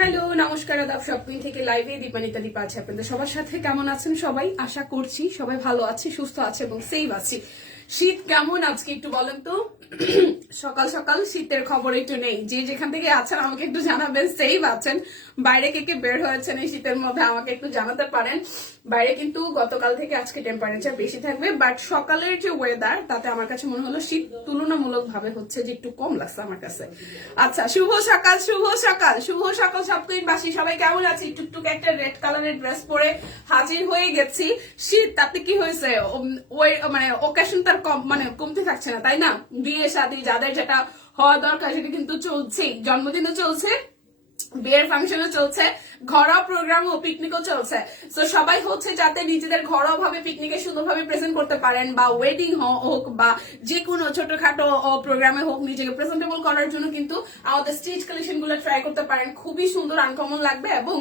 Hello, নমস্কার। আদাব shopping থেকে লাইভে দীপানিতা দীপা আছে আপনাদের সবার সাথে। কেমন আছেন সবাই? আশা করছি সবাই ভালো আছে, সুস্থ আছে এবং সেফ আছি। শীত কেমন আজকে একটু বলেন তো। সকাল সকাল শীতের খবর একটু নেই, যে যেখান থেকে আছেন আমাকে একটু জানাবেন। সেফ আছেন? বাইরে কে কে বের হয়েছেন এই শীতের মধ্যে আমাকে একটু জানাতে পারেন। বাইরে কিন্তু গতকাল থেকে আজকে টেম্পারেচার বেশি থাকবে, বাট সকালের যে ওয়েদার তাতে আমার কাছে মনে হলো শীত তুলনামূলক ভাবে হচ্ছে যে একটু কম লাগছে আমার কাছে। আচ্ছা, শুভ সকাল, শুভ সকাল, শুভ সকাল সপ্তমীবাসী সবাই কেমন আছে? টুকটুক একটা রেড কালারের ড্রেস পরে হাজির হয়ে গেছি। শীত তাতে কি হয়েছে, ওই মানে ওকেশন তার কম মানে কমতে থাকছে না, তাই না? বিয়ে শাদী যাদের যেটা হওয়া দরকার সেটা কিন্তু চলছেই। জন্মদিনও চলছে, বিয়ের ফাংশনও চলছে, ঘরোয়া প্রোগ্রাম ও পিকনিকও চলছে। তো সবাই হচ্ছে যাতে নিজেদের ঘরোয়া ভাবে পিকনিকে সুন্দরভাবে প্রেজেন্ট করতে পারেন, বা ওয়েডিং হোক বা যে কোনো ছোটখাটো প্রোগ্রামে হোক, নিজেকে প্রেজেন্টেবল করার জন্য কিন্তু আমাদের স্টিচ কালেকশন গুলো ট্রাই করতে পারেন। খুবই সুন্দর, আনকমন লাগবে এবং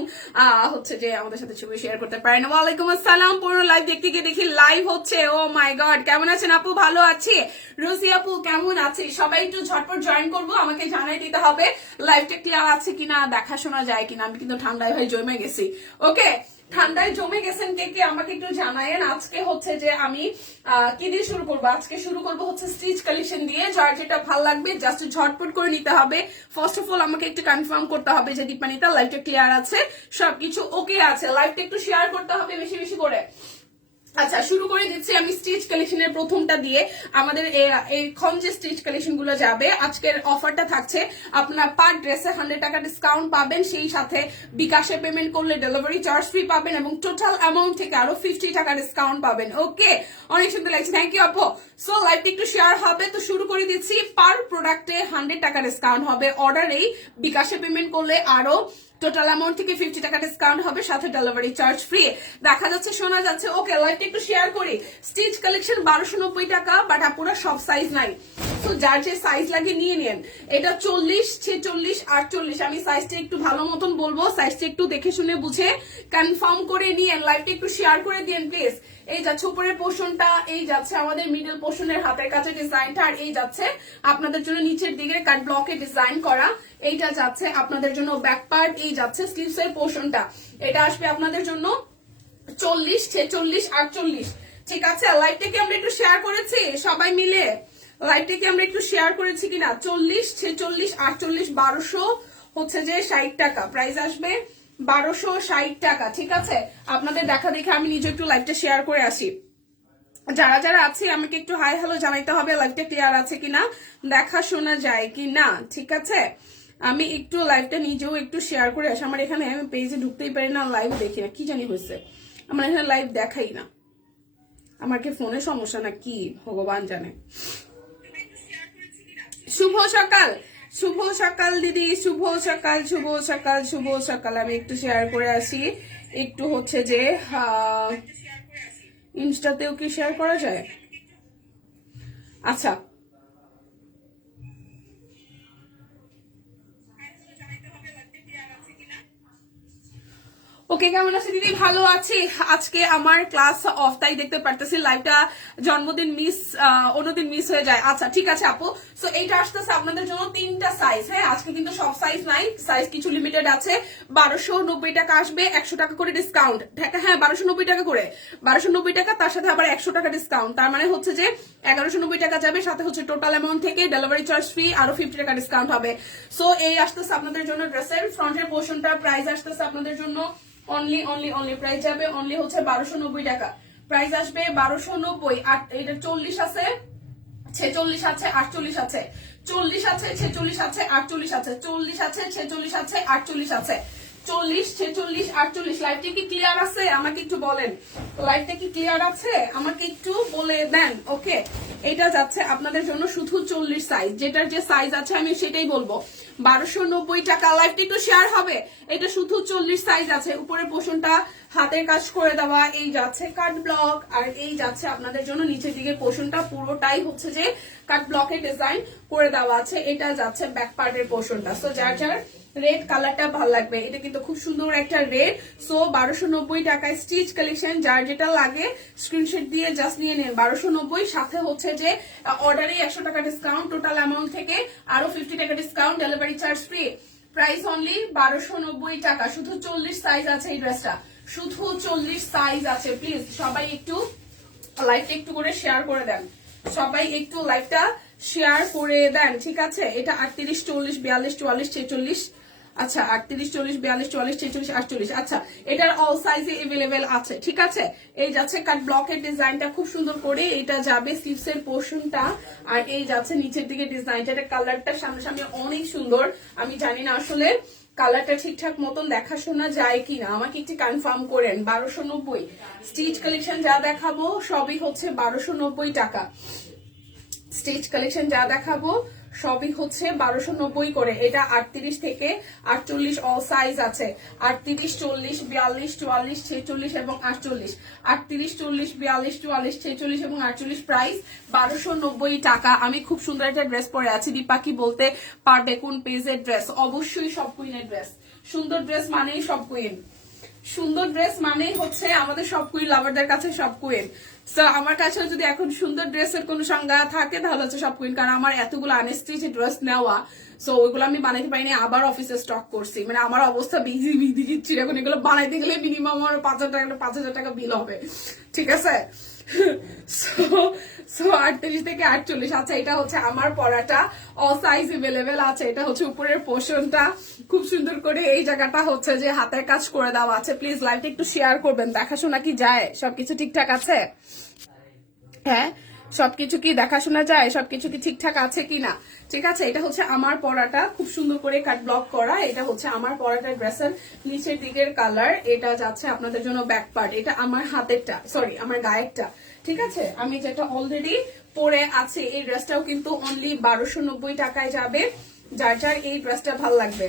হচ্ছে যে আমাদের সাথে ছবি শেয়ার করতে পারেন। ওয়ালাইকুম আসসালাম। পুরো লাইভ দেখতে গিয়ে দেখি লাইভ হচ্ছে। ও মাই গড, কেমন আছেন আপু? ভালো আছি। রোজি আপু কেমন আছে? সবাই একটু ঝটপট জয়েন করবো, আমাকে জানাই দিতে হবে লাইভটা ক্লিয়ার আছে কিনা, দেখা শোনা যায় কিনা। আমি কিন্তু ঠান্ডায় ভাই জমে গেছি। ওকে, ঠান্ডায় জমে গেছেন কে কে আমাকে একটু জানায়েন। আজকে হচ্ছে যে আমি কি দিয়ে শুরু করবো? আজকে শুরু করবো হচ্ছে স্টিচ কালেকশন দিয়ে। যার যেটা ভালো লাগবে জাস্ট ঝটপট করে নিতে হবে। ফার্স্ট অফ অল আমাকে একটু কনফার্ম করতে হবে যে দীপানিতা লাইভটা ক্লিয়ার আছে, সবকিছু ওকে আছে। লাইভটা একটু শেয়ার করতে হবে বেশি বেশি করে। আচ্ছা, শুরু করে দিচ্ছি আমি স্টিচ কালেকশনের প্রথমটা দিয়ে। আমাদের এখন যে স্টিচ কালেকশন গুলো যাবে, আজকের অফারটা থাকছে আপনার পার ড্রেসে 100 টাকা ডিসকাউন্ট পাবেন, সেই সাথে বিকাশে পেমেন্ট করলে ডেলিভারি চার্জ ফ্রি পাবেন এবং টোটাল অ্যামাউন্ট থেকে আরো 50 টাকা ডিসকাউন্ট পাবেন। ওকে, অনেক সুন্দর লাগছে, থ্যাংক ইউ আপু। সো লাইভটা একটু শেয়ার হবে, তো শুরু করে দিচ্ছি। পার প্রোডাক্টে 100 টাকা ডিসকাউন্ট হবে অর্ডারেই, বিকাশে পেমেন্ট করলে আরো টোটাল অ্যামাউন্ট থেকে 50 টাকা ডিসকাউন্ট হবে, সাথে ডেলিভারি চার্জ ফ্রি। দেখা যাচ্ছে, শোনা যাচ্ছে? ওকে, লাইভটা একটু শেয়ার করি। স্টিচ কালেকশন 1290 টাকা, বাট আপুরা সব সাইজ নাই। তো যার যে সাইজ লাগে নিয়ে নেন। এটা 40, 46, 48। আমি সাইজটা একটু ভালো মতন বলবো, সাইজটা একটু দেখে শুনে বুঝে কনফার্ম করে নিয়েন। লাইভটা একটু শেয়ার করে দিন প্লিজ। এই যাচ্ছে উপরের পোর্শনটা, এই যাচ্ছে আমাদের মিডল পোর্শনের হাতের কাছে ডিজাইনটা, আর এই যাচ্ছে আপনাদের জন্য নিচের দিকে কাট ব্লকে ডিজাইন করা। এইটা যাচ্ছে আপনাদের জন্য ব্যাক পার্ট, এই যাচ্ছে স্লিভস এর পোর্শনটা। এটা আসবে আপনাদের জন্য 40, 46, 48। ঠিক আছে, লাইভটা কি আমরা একটু শেয়ার করেছি সবাই মিলে? লাইভটা কি আমরা একটু শেয়ার করেছি কিনা? 40, 46, 48, 1200 হচ্ছে যে 60 টাকা প্রাইস আসবে, 1260 টাকা। ঠিক আছে, আপনাদের দেখা দেখে আমি নিজে একটু লাইভটা শেয়ার করে আসি। যারা যারা আছে আমাকে একটু হাই হ্যালো জানাইতে হবে, লাইভটা ক্লিয়ার আছে কিনা, দেখা শোনা যায় কিনা। ঠিক আছে, আমি একটু লাইভটা নিজেও একটু শেয়ার করে আসি। আমার এখানে আমি পেজে ঢুকতেই পারি না, লাইভ দেখি না, কি জানি হয়েছে, আমার এখানে লাইভ দেখাই না। আমার কি ফোনে সমস্যা না কি, ভগবান জানে। শুভ সকাল, শুভ সকাল দিদি, শুভ সকাল, শুভ সকাল, শুভ সকাল। আমি একটু শেয়ার করে আসি। একটু হচ্ছে যে ইনস্টাতেও কি শেয়ার করা যায়? আচ্ছা, ওকে, কেমন আছে দিদি? ভালো আছি। আজকে আমার ক্লাস অফ, তাই দেখতে পারতেছি লাইভটা জন্মদিন মিস, অন্যদিন মিস হয়ে যায়। আচ্ছা ঠিক আছে আপু। সো এইটা আসতেছে আপনাদের জন্য 3টা সাইজ। হ্যাঁ, আজকে কিন্তু সব সাইজ নাই, সাইজ কিছু লিমিটেড আছে। 1290 টাকা আসবে, 100 টাকা করে ডিসকাউন্ট। হ্যাঁ, 1290 টাকা করে, 1290 টাকা, তার সাথে আবার 100 টাকা ডিসকাউন্ট। তার মানে হচ্ছে যে 1190 টাকা যাবে, সাথে হচ্ছে টোটাল অ্যামাউন্ট থেকে ডেলিভারি চার্জ ফ্রি আরো 50 টাকা ডিসকাউন্ট হবে। সো এই আসতেছে আপনাদের জন্য ড্রেসের ফ্রন্টের পোর্শনটা। প্রাইস আসতেছে আপনাদের জন্য অনলি অনলি অনলি প্রাইস যাবে অনলি হচ্ছে 1290 টাকা। প্রাইস আসবে 1290। আর এটা 40 আছে, 46 আছে, 48 আছে, 40 আছে, 46 আছে, 48 আছে, 40 আছে, 46 আছে, 48 আছে, 40, 46, 48 লাইভটা কি ক্লিয়ার আছে? আমাকে একটু বলেন লাইভটা কি ক্লিয়ার আছে, আমাকে একটু বলে দেন। ওকে, এটা যাচ্ছে আপনাদের জন্য শুধু 40 সাইজ, যেটার যে সাইজ আছে আমি সেটাই বলবো। 1290 টাকা। লাইভটা একটু শেয়ার হবে। এটা শুধু 40 সাইজ আছে। উপরে পোষণটা হাতের কাজ করে দেওয়া, এই যাচ্ছে কাট ব্লক, আর এই যাচ্ছে আপনাদের জন্য নিচের দিকে পোষণটা পুরোটাই হচ্ছে যে কাট ব্লকের ডিজাইন করে দেওয়া আছে। এটা যাচ্ছে ব্যাক পার্টের পোষণটা। সো যার যার রেড কালারটা ভালো লাগবে, এটা কিন্তু খুব সুন্দর একটা রেড। সো 1290 টাকায় স্টিচ কালেকশন, যার যেটা লাগে স্ক্রিনশট দিয়ে জাস্ট নিয়ে নেন। 1290, সাথে হচ্ছে যে অর্ডারে 100 টাকা ডিসকাউন্ট, টোটাল অ্যামাউন্ট থেকে আরো 50 টাকা discount, delivery charge free. Price only 1290 টাকা। শুধু 40 সাইজ আছে এই ড্রেসটা, শুধু 40 সাইজ আছে। প্লিজ সবাই একটু লাইভটা একটু করে শেয়ার করে দেন, সবাই একটু লাইভটা শেয়ার করে দেন, ঠিক আছে? এটা 38, 40, 42, 44, 46, আচ্ছা 38, 40, 42, 44, 46, 48। আচ্ছা, এটার অল সাইজে এভেলেবেল আছে, ঠিক আছে? এই যাচ্ছে কাট ব্লকের ডিজাইনটা খুব সুন্দর করে, এটা যাবে স্লিভস এর পোর্শনটা, আর এই যাচ্ছে নিচের দিকে ডিজাইনটা। এটা কালারটা সামনে অনেক সুন্দর। আমি জানি না আসলে কালারটা ঠিকঠাক মতন দেখাশোনা যায় কিনা, আমাকে একটু কনফার্ম করেন। 1290 স্টিচ কালেকশন যা দেখাবো সবই হচ্ছে 1290 টাকা। স্টিচ কালেকশন যা দেখাবো সবই হচ্ছে 1290 করে। এটা 38 থেকে 48 অল সাইজ আছে। 38, 40, 42, 44, 46 এবং 48। 38, 40, 42, 44, 46 এবং 48। প্রাইস 1290 টাকা। আমি খুব সুন্দর একটা ড্রেস পরে আছি, দীপা কি বলতে পারবে কোন পেজের ড্রেস? অবশ্যই সব কুইনের ড্রেস। সুন্দর ড্রেস মানেই সব কুইন, সুন্দর ড্রেস মানেই হচ্ছে আমাদের সব কুইন লাভারদের কাছে সব কুইন। সো আমার কাছে যদি এখন সুন্দর ড্রেসের কোনো সংজ্ঞা থাকে তাহলে হচ্ছে সব কুইন, কারণ আমার এতগুলো আনস্টিচ ড্রেস নেওয়া, সো ওইগুলো আমি বানাইতে পারিনি, আবার অফিসে স্টক করছি। মানে আমার অবস্থা বিজি দিচ্ছি এখন, এগুলো বানাইতে গেলে মিনিমাম আমার 5,000 টাকা বিল হবে, ঠিক আছে? সো 38 থেকে 48। আচ্ছা, এটা হচ্ছে আমার পরাটা, অল সাইজ এভেলেবেল আছে। এটা হচ্ছে উপরের পোর্শনটা, খুব সুন্দর করে এই জায়গাটা হচ্ছে যে হাতের কাজ করে দেওয়া আছে। প্লিজ লাইভটা একটু শেয়ার করবেন, দেখাশোনা কি যায়? সবকিছু ঠিকঠাক আছে? হ্যাঁ, সবকিছু কি দেখাশোনা যায়? সবকিছু কি ঠিকঠাক আছে কিনা? ঠিক আছে, এটা হচ্ছে আমার পরাটা, খুব সুন্দর করে কাট ব্লক করা। এটা হচ্ছে আমার পরাটার ড্রেসের নিচের দিকের কালার। এটা যাচ্ছে আপনাদের জন্য ব্যাক পার্ট। এটা আমার হাতেরটা, সরি আমার গায়েরটা, ঠিক আছে? আমি যেটা অলরেডি পরে আছে, এই ড্রেসটাও কিন্তু অনলি 1290 টাকায় যাবে। যার যার এই ড্রেসটা ভাল লাগবে,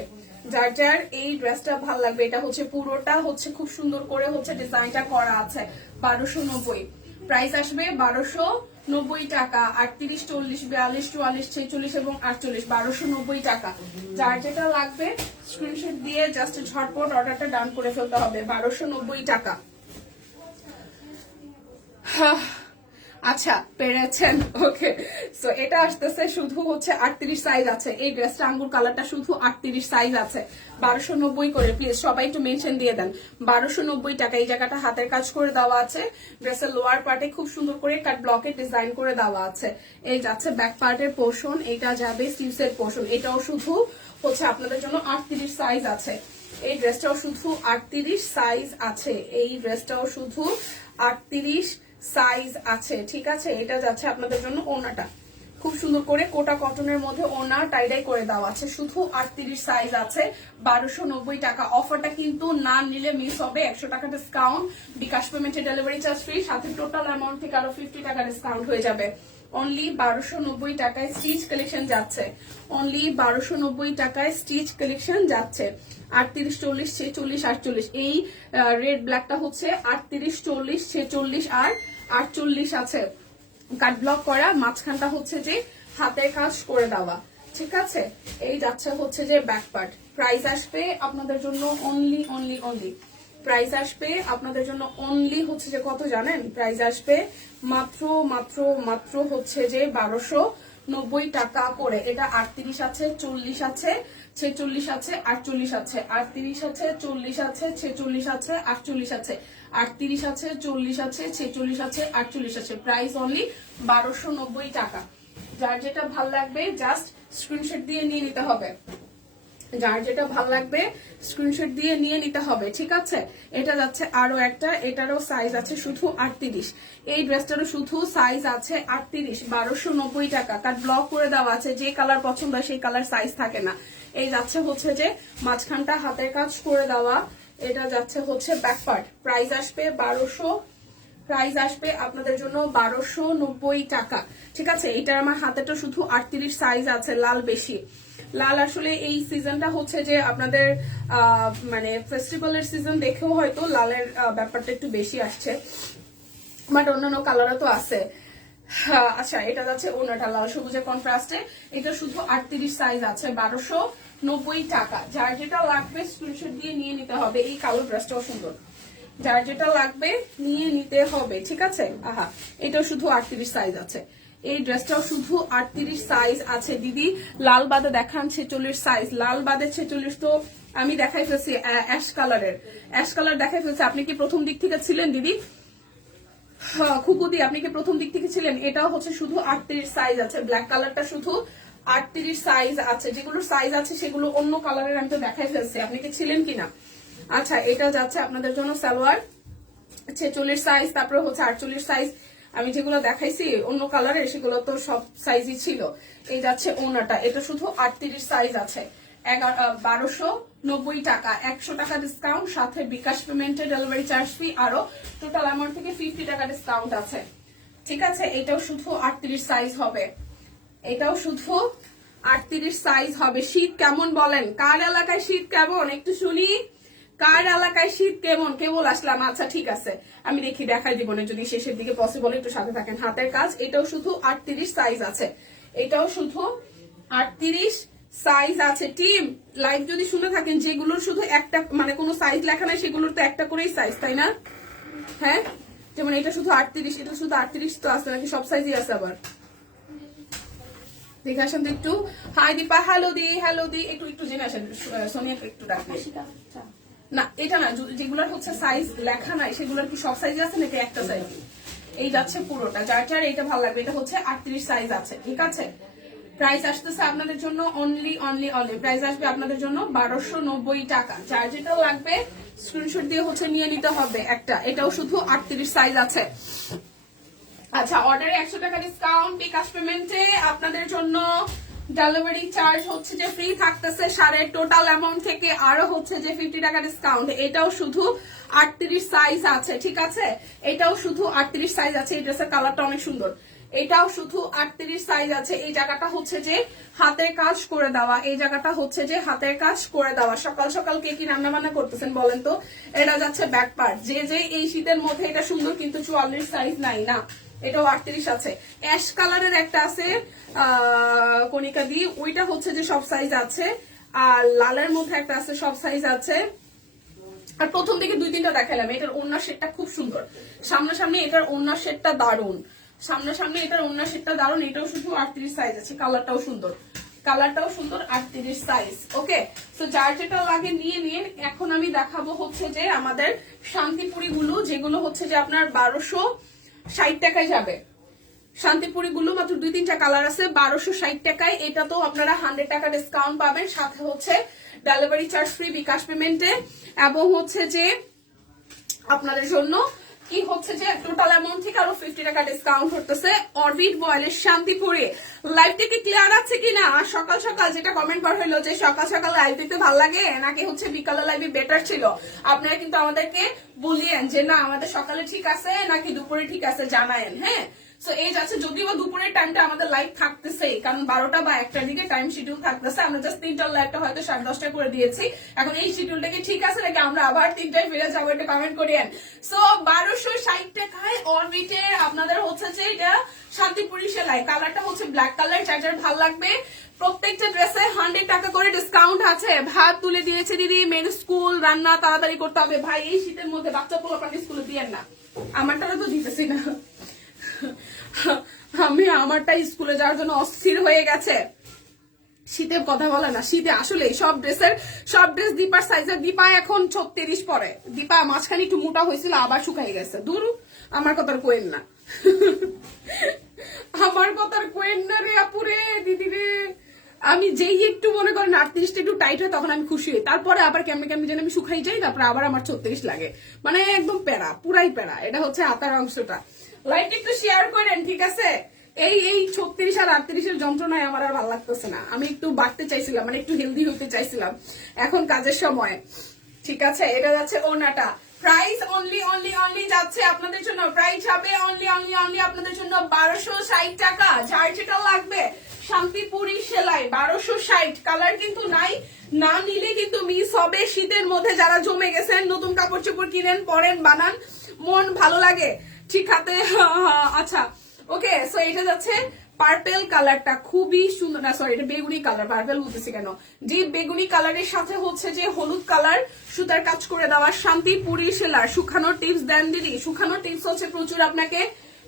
যার যার এই ড্রেসটা ভাল লাগবে, এটা হচ্ছে পুরোটা হচ্ছে খুব সুন্দর করে হচ্ছে ডিজাইনটা করা আছে। 1290 প্রাইস আসবে 1290 টাকা। 38, 40, 42, 44, 46 এবং 48। 1290 টাকা। যার যেটা লাগবে স্ক্রিনশট দিয়ে জাস্ট ঝটপট অর্ডারটা ডান করে ফেলতে হবে। 1290 টাকা। আচ্ছা, পেরেছেন? ওকে, সো এটা আসতেছে শুধু হচ্ছে 38 সাইজ আছে। এই ড্রেসটা আঙ্গুর কালারটা শুধু 38 সাইজ আছে, 1290 করে। প্লিজ সবাই একটু মেনশন দিয়ে দেন 1290 টাকা। এই জায়গাটা হাতের কাজ করে দেওয়া আছে। ড্রেসের লোয়ার পার্টে খুব সুন্দর করে কাট ব্লকের ডিজাইন করে দেওয়া আছে। এই যাচ্ছে ব্যাক পার্টের পোর্শন, এটা যাবে স্লিভস এর পোর্শন। এটাও শুধু হচ্ছে আপনাদের জন্য 38 সাইজ আছে। এই ড্রেসটাও শুধু 38 সাইজ আছে। এই ড্রেসটাও শুধু 38 সাইজ আছে, ঠিক আছে? এটা যাচ্ছে আপনাদের জন্য ওনাটা, খুব সুন্দর করে কোটা কটনের মধ্যে ওনা টাইডাই করে দেওয়া আছে। শুধু 38 সাইজ আছে, 1290 টাকা। অফারটা কিন্তু না নিলে মিস হবে। 100 টাকা ডিসকাউন্ট, বিকাশ পেমেন্টে ডেলিভারি চার্জ ফ্রি, সাথে টোটাল অ্যামাউন্ট থেকে আরো 50 টাকা ডিসকাউন্ট হয়ে যাবে। অনলি 1290 টাকায় স্টিচ কালেকশন যাচ্ছে, অনলি 1290 টাকায় স্টিচ কালেকশন যাচ্ছে। 38, 40, 46, 48। এই রেড ব্ল্যাকটা হচ্ছে 38, 40, 46 আর 48 আছে। কাট ব্লক করা, মাঝখানটা হচ্ছে যে হাতের কাজ করে দেওয়া, ঠিক আছে? এই যাচ্ছে হচ্ছে যে ব্যাক পার্ট। প্রাইস আসবে আপনাদের জন্য অনলি অনলি অনলি, প্রাইস আসবে আপনাদের জন্য অনলি হচ্ছে যে কত জানেন? প্রাইস আসবে মাত্র মাত্র মাত্র হচ্ছে যে 1290 টাকা করে। এটা 38 আছে, 40 আছে, 46 আছে, 48 আছে। 38 আছে, 40 আছে, 46 আছে, 48 আছে। 38 আছে, 40 আছে, 46 আছে, 48 আছে। প্রাইস অনলি 1290 টাকা। যার যেটা ভাল লাগবে জাস্ট স্ক্রিনশট দিয়ে নিয়ে নিতে হবে। যার যেটা ভালো লাগবে স্ক্রিনশট দিয়ে নিয়ে নিতে হবে, ঠিক আছে। এটা যাচ্ছে আরো একটা, এটারও সাইজ আছে শুধু 38। এই ড্রেসটারও শুধু সাইজ আছে 38, 1290 টাকা। কার ব্লক করে দেওয়া আছে, যে কালার পছন্দ হয় সেই কালার সাইজ থাকে না। এই যাচ্ছে হচ্ছে যে মাঝখানটা হাতের কাজ করে দেওয়া, এটা যাচ্ছে হচ্ছে ব্যাক পার্ট। প্রাইস আসবে 1200, প্রাইস আসবে আপনাদের জন্য 1290 টাকা, ঠিক আছে। এটার আমার হাতেটা শুধু 38 সাইজ আছে, লাল বেশি। লাল আসলে এই সিজনটা হচ্ছে যে আপনাদের মানে ফেস্টিভ্যালের সিজন দেখেও হয়তো লালের ব্যাপারটা একটু বেশি আসছে, বাট অন্যান্য কালারও তো আছে। আচ্ছা, এটা যাচ্ছে ওনাটা লাল সবুজের কন্ট্রাস্টে, এটা শুধু 38 সাইজ আছে, 1290 টাকা। যার যেটা লাগবে স্ক্রিনশট দিয়ে নিয়ে নিতে হবে। এই কালো ড্রেসটাও সুন্দর, যার যেটা লাগবে নিয়ে নিতে হবে, ঠিক আছে। আহা, এটাও শুধু 38 সাইজ আছে। এই ড্রেসটাও শুধু 38 সাইজ আছে দিদি। লাল বাদে দেখান 46 সাইজ, লাল বাদে 46 তো আমি দেখাই ফেলছি। অ্যাশ কালারের, অ্যাশ কালার দেখাই ফেলছি। আপনি কি প্রথম দিক থেকে ছিলেন দিদি? খুকুদি আপনি কি প্রথম দিক থেকে ছিলেন? এটাও হচ্ছে শুধু 38 সাইজ আছে। ব্ল্যাক কালারটা শুধু 38 সাইজ আছে। যেগুলোর সাইজ আছে সেগুলো অন্য কালারের আমি তো দেখাই ফেলছি, আপনি কি ছিলেন কিনা। আচ্ছা, এটা যাচ্ছে আপনাদের জন্য সালোয়ার 46 সাইজ, তারপরে হচ্ছে 48 সাইজ। আমি যেগুলো দেখাইছি অন্য কালারের সেগুলো তো সব সাইজই ছিল। এই যাচ্ছে ওনাটা, এটা শুধু 38 সাইজ আছে, 1290 টাকা। 100 টাকা ডিসকাউন্ট, সাথে বিকাশ পেমেন্টে ডেলিভারি চার্জ ফি, আরো টোটাল অ্যামাউন্ট থেকে 50 টাকা ডিসকাউন্ট আছে, ঠিক আছে। এটাও শুধু 38 সাইজ হবে, এটাও শুধু 38 সাইজ হবে। শীত কেমন বলেন? কার এলাকায় শীত কেমন একটু শুনি। কার এলাকায় শীত কেমন? কেবল আসলাম, আচ্ছা ঠিক আছে, আমি দেখি দেখাই দিব না যদি শেষের দিকে পসিবল, একটু সাথে থাকেন। হাতের কাজ, এটাও শুধু 38 সাইজ আছে, এটাও শুধু 38 সাইজ আছে। টিম লাইভ যদি শুনে থাকেন, যেগুলোর শুধু একটা মানে কোনো সাইজ লেখা নাই সেগুলোর তো একটা করেই সাইজ, তাই না? হ্যাঁ, যেমন এটা শুধু 38, এটা শুধু 38 তো আছে নাকি সব সাইজই আছে? আবার দেখে আসেন তো একটু। হাই দীপা, হ্যালো দি, হ্যালো দি, একটু একটু জেনে আসেন। সোনিয়া একটু ডাকবে না, এটা না, যেগুলোর হচ্ছে সাইজ লেখা নাই সেগুলোর কি সব সাইজ আছে নাকি একটা সাইজ? এই যাচ্ছে পুরোটা, যার যার এটা ভালো লাগবে। এটা হচ্ছে 38 সাইজ আছে, ঠিক আছে। প্রাইস আসতেছে আপনাদের জন্য অনলি অনলি অনলি, প্রাইস আসবে আপনাদের জন্য 1290 টাকা। যার যেটা লাগবে স্ক্রিনশট দিয়ে হচ্ছে নিয়ে নিতে হবে একটা। এটাও শুধু 38 সাইজ আছে। আচ্ছা, অর্ডারে 100 টাকা ডিসকাউন্ট, বিকাশ পেমেন্টে আপনাদের জন্য ডেলিভারি চার্জ হচ্ছে যে ফ্রি থাকতেছে সারে টোটাল অ্যামাউন্ট থেকে, আরো হচ্ছে যে 50 টাকা ডিসকাউন্ট। এটাও শুধু 38 সাইজ আছে, ঠিক আছে। এটাও শুধু 38 সাইজ আছে। এই ড্রেসের কালারটা অনেক সুন্দর। এটাও শুধু 38 সাইজ আছে। এই জায়গাটা হচ্ছে যে হাতের কাজ করে দেওয়া, এই জায়গাটা হচ্ছে যে হাতের কাজ করে দেওয়া। সকাল সকাল কে কি রান্না বান্না করতেছেন বলেন তো? এটা যাচ্ছে ব্যাক পার্ট। যে যে এই শীতের মধ্যে এটা সুন্দর, কিন্তু 44 সাইজ নাই না, এটাও 38 আছে। অ্যাশ কালারের একটা আছে কণিকা দি, ওইটা হচ্ছে যে সব সাইজ আছে। আর লালের মধ্যে একটা আছে, সব সাইজ আছে। আর প্রথম দিকে 2-3টা দেখালাম। এটার ওড়নার শেডটা খুব সুন্দর, সামনাসামনি এটার ওড়নার শেডটা দারুন, সামনাসামনি এটার ওড়নার শেডটা দারুন। এটাও শুধু 38 সাইজ আছে। কালারটাও সুন্দর, কালারটাও সুন্দর, 38 সাইজ। ওকে, তো যার যেটা লাগে নিয়ে নিন। এখন আমি দেখাবো হচ্ছে যে আমাদের শান্তিপুরি গুলো, যেগুলো হচ্ছে যে আপনার 1260 টাকায় যাবে। শান্তিপুরি গুলো মাত্র 2-3টা কালার আছে, 1260 টাকায়। এটা তো আপনারা 100 টাকা ডিসকাউন্ট পাবেন, সাথে হচ্ছে ডেলিভারি চার্জ ফ্রি বিকাশ পেমেন্টে, এবং হচ্ছে যে আপনাদের জন্য কি হচ্ছে যে টোটাল অ্যামাউন্ট থেকে আরো 50 টাকা ডিসকাউন্ট হতেছে। অরবিট বয়েলের শান্তিপুরে লাইভটা কি ক্লিয়ার আছে কিনা? আর সকাল সকাল যেটা কমেন্ট করা হলো যে সকাল সকাল লাইভ দিতে ভালো লাগে নাকি হচ্ছে বিকালে লাইভে বেটার ছিল, আপনারা কিন্তু আমাদেরকে বলিয়েন যে না আমাদের সকালে ঠিক আছে নাকি দুপুরে ঠিক আছে, জানায়েন। হ্যাঁ, সো এই যাচ্ছে, যদিও বা দুপুরের টাইমটা আমাদের লাইভ থাকতেছে, কারণ 12টা বা 1টার দিকে টাইম শিডিউল থাকতেছে। আমরা জাস্ট 3টার লাইভটা হয়তো 10:30 করে দিয়েছি। এখন এই শিডিউলটা কি ঠিক আছে নাকি আমরা আবার 3টায় ফিরে যাবো, এটা কমেন্ট করিয়েন। সো 1260 টাকায় অরবিটে আপনাদের হচ্ছে যে এটা শান্তিপুরি সেলাই। কালারটা হচ্ছে ব্ল্যাক কালার, যার যার ভালো লাগবে। প্রত্যেকটা ড্রেসে 100 টাকা করে ডিসকাউন্ট আছে। ভাত তুলে দিয়েছে দিদি, মেনু স্কুল রান্না তাড়াতাড়ি করতে হবে। ভাই এই শীতের মধ্যে বাচ্চা পোলাপান স্কুলে দিয়েন না, আমারটাও তো দিতেছি না। আমি আমারটা স্কুলে যাওয়ার জন্য অস্থির হয়ে গেছে। শীতের কথা বলে না, শীতে আসলে সব ড্রেস দীপার সাইজের। দীপা এখন 36 পরে। দীপা মাঝখানে একটু মোটা হয়েছিল, আবার শুকাই গেছে। দূর, আমার কথার কোয়েন না, আমার কথার কোয়েন না রে আপুরে, দিদি রে। আমি যেই একটু মনে করেন 38টা একটু টাইট হয় তখন আমি খুশি হই, তারপরে আবার কেমনে কেমনে যেন আমি শুকাই যাই, তারপরে আবার আমার 36 লাগে, মানে একদম প্যারা, পুরাই প্যারা। এটা হচ্ছে হাতার অংশটা। লাইক একটু শেয়ার করেন, ঠিক আছে? এই এই 36 আর 38-এর যন্ত্রণায় আমার আর ভালো লাগতেছে না। আমি একটু বাড়তে চাইছিলাম, মানে একটু হেলদি হইতে চাইছিলাম এখন কাজের সময়, ঠিক আছে? এটা যাচ্ছে ওনাটা। প্রাইস অনলি অনলি অনলি যাচ্ছে আপনাদের জন্য, প্রাইস হবে অনলি অনলি অনলি আপনাদের জন্য 1260 টাকা। যার যেটা লাগবে শান্তিপুরি সেলাই 1260। কালার কিন্তু নাই, না নিলে কিন্তু মিস হবে। শীতের মধ্যে যারা জমে গেছেন, নতুন কাপড় চোপড় কিনেন, পরেন, বানান, মন ভালো লাগে ঠিক হাতে। আচ্ছা ওকে, সো এটা যাচ্ছে পার্পেল কালারটা, খুবই সুন্দর। না সরি, এটা বেগুনি কালার, পার্পেল বলতেছি কেন, যে বেগুনি কালারের সাথে হচ্ছে যে হলুদ কালার সুতার কাজ করে দেওয়া শান্তিপুরি সেলার। শুকানোর টিপস দেন দিদি? শুকানোর টিপস হচ্ছে প্রচুর আপনাকে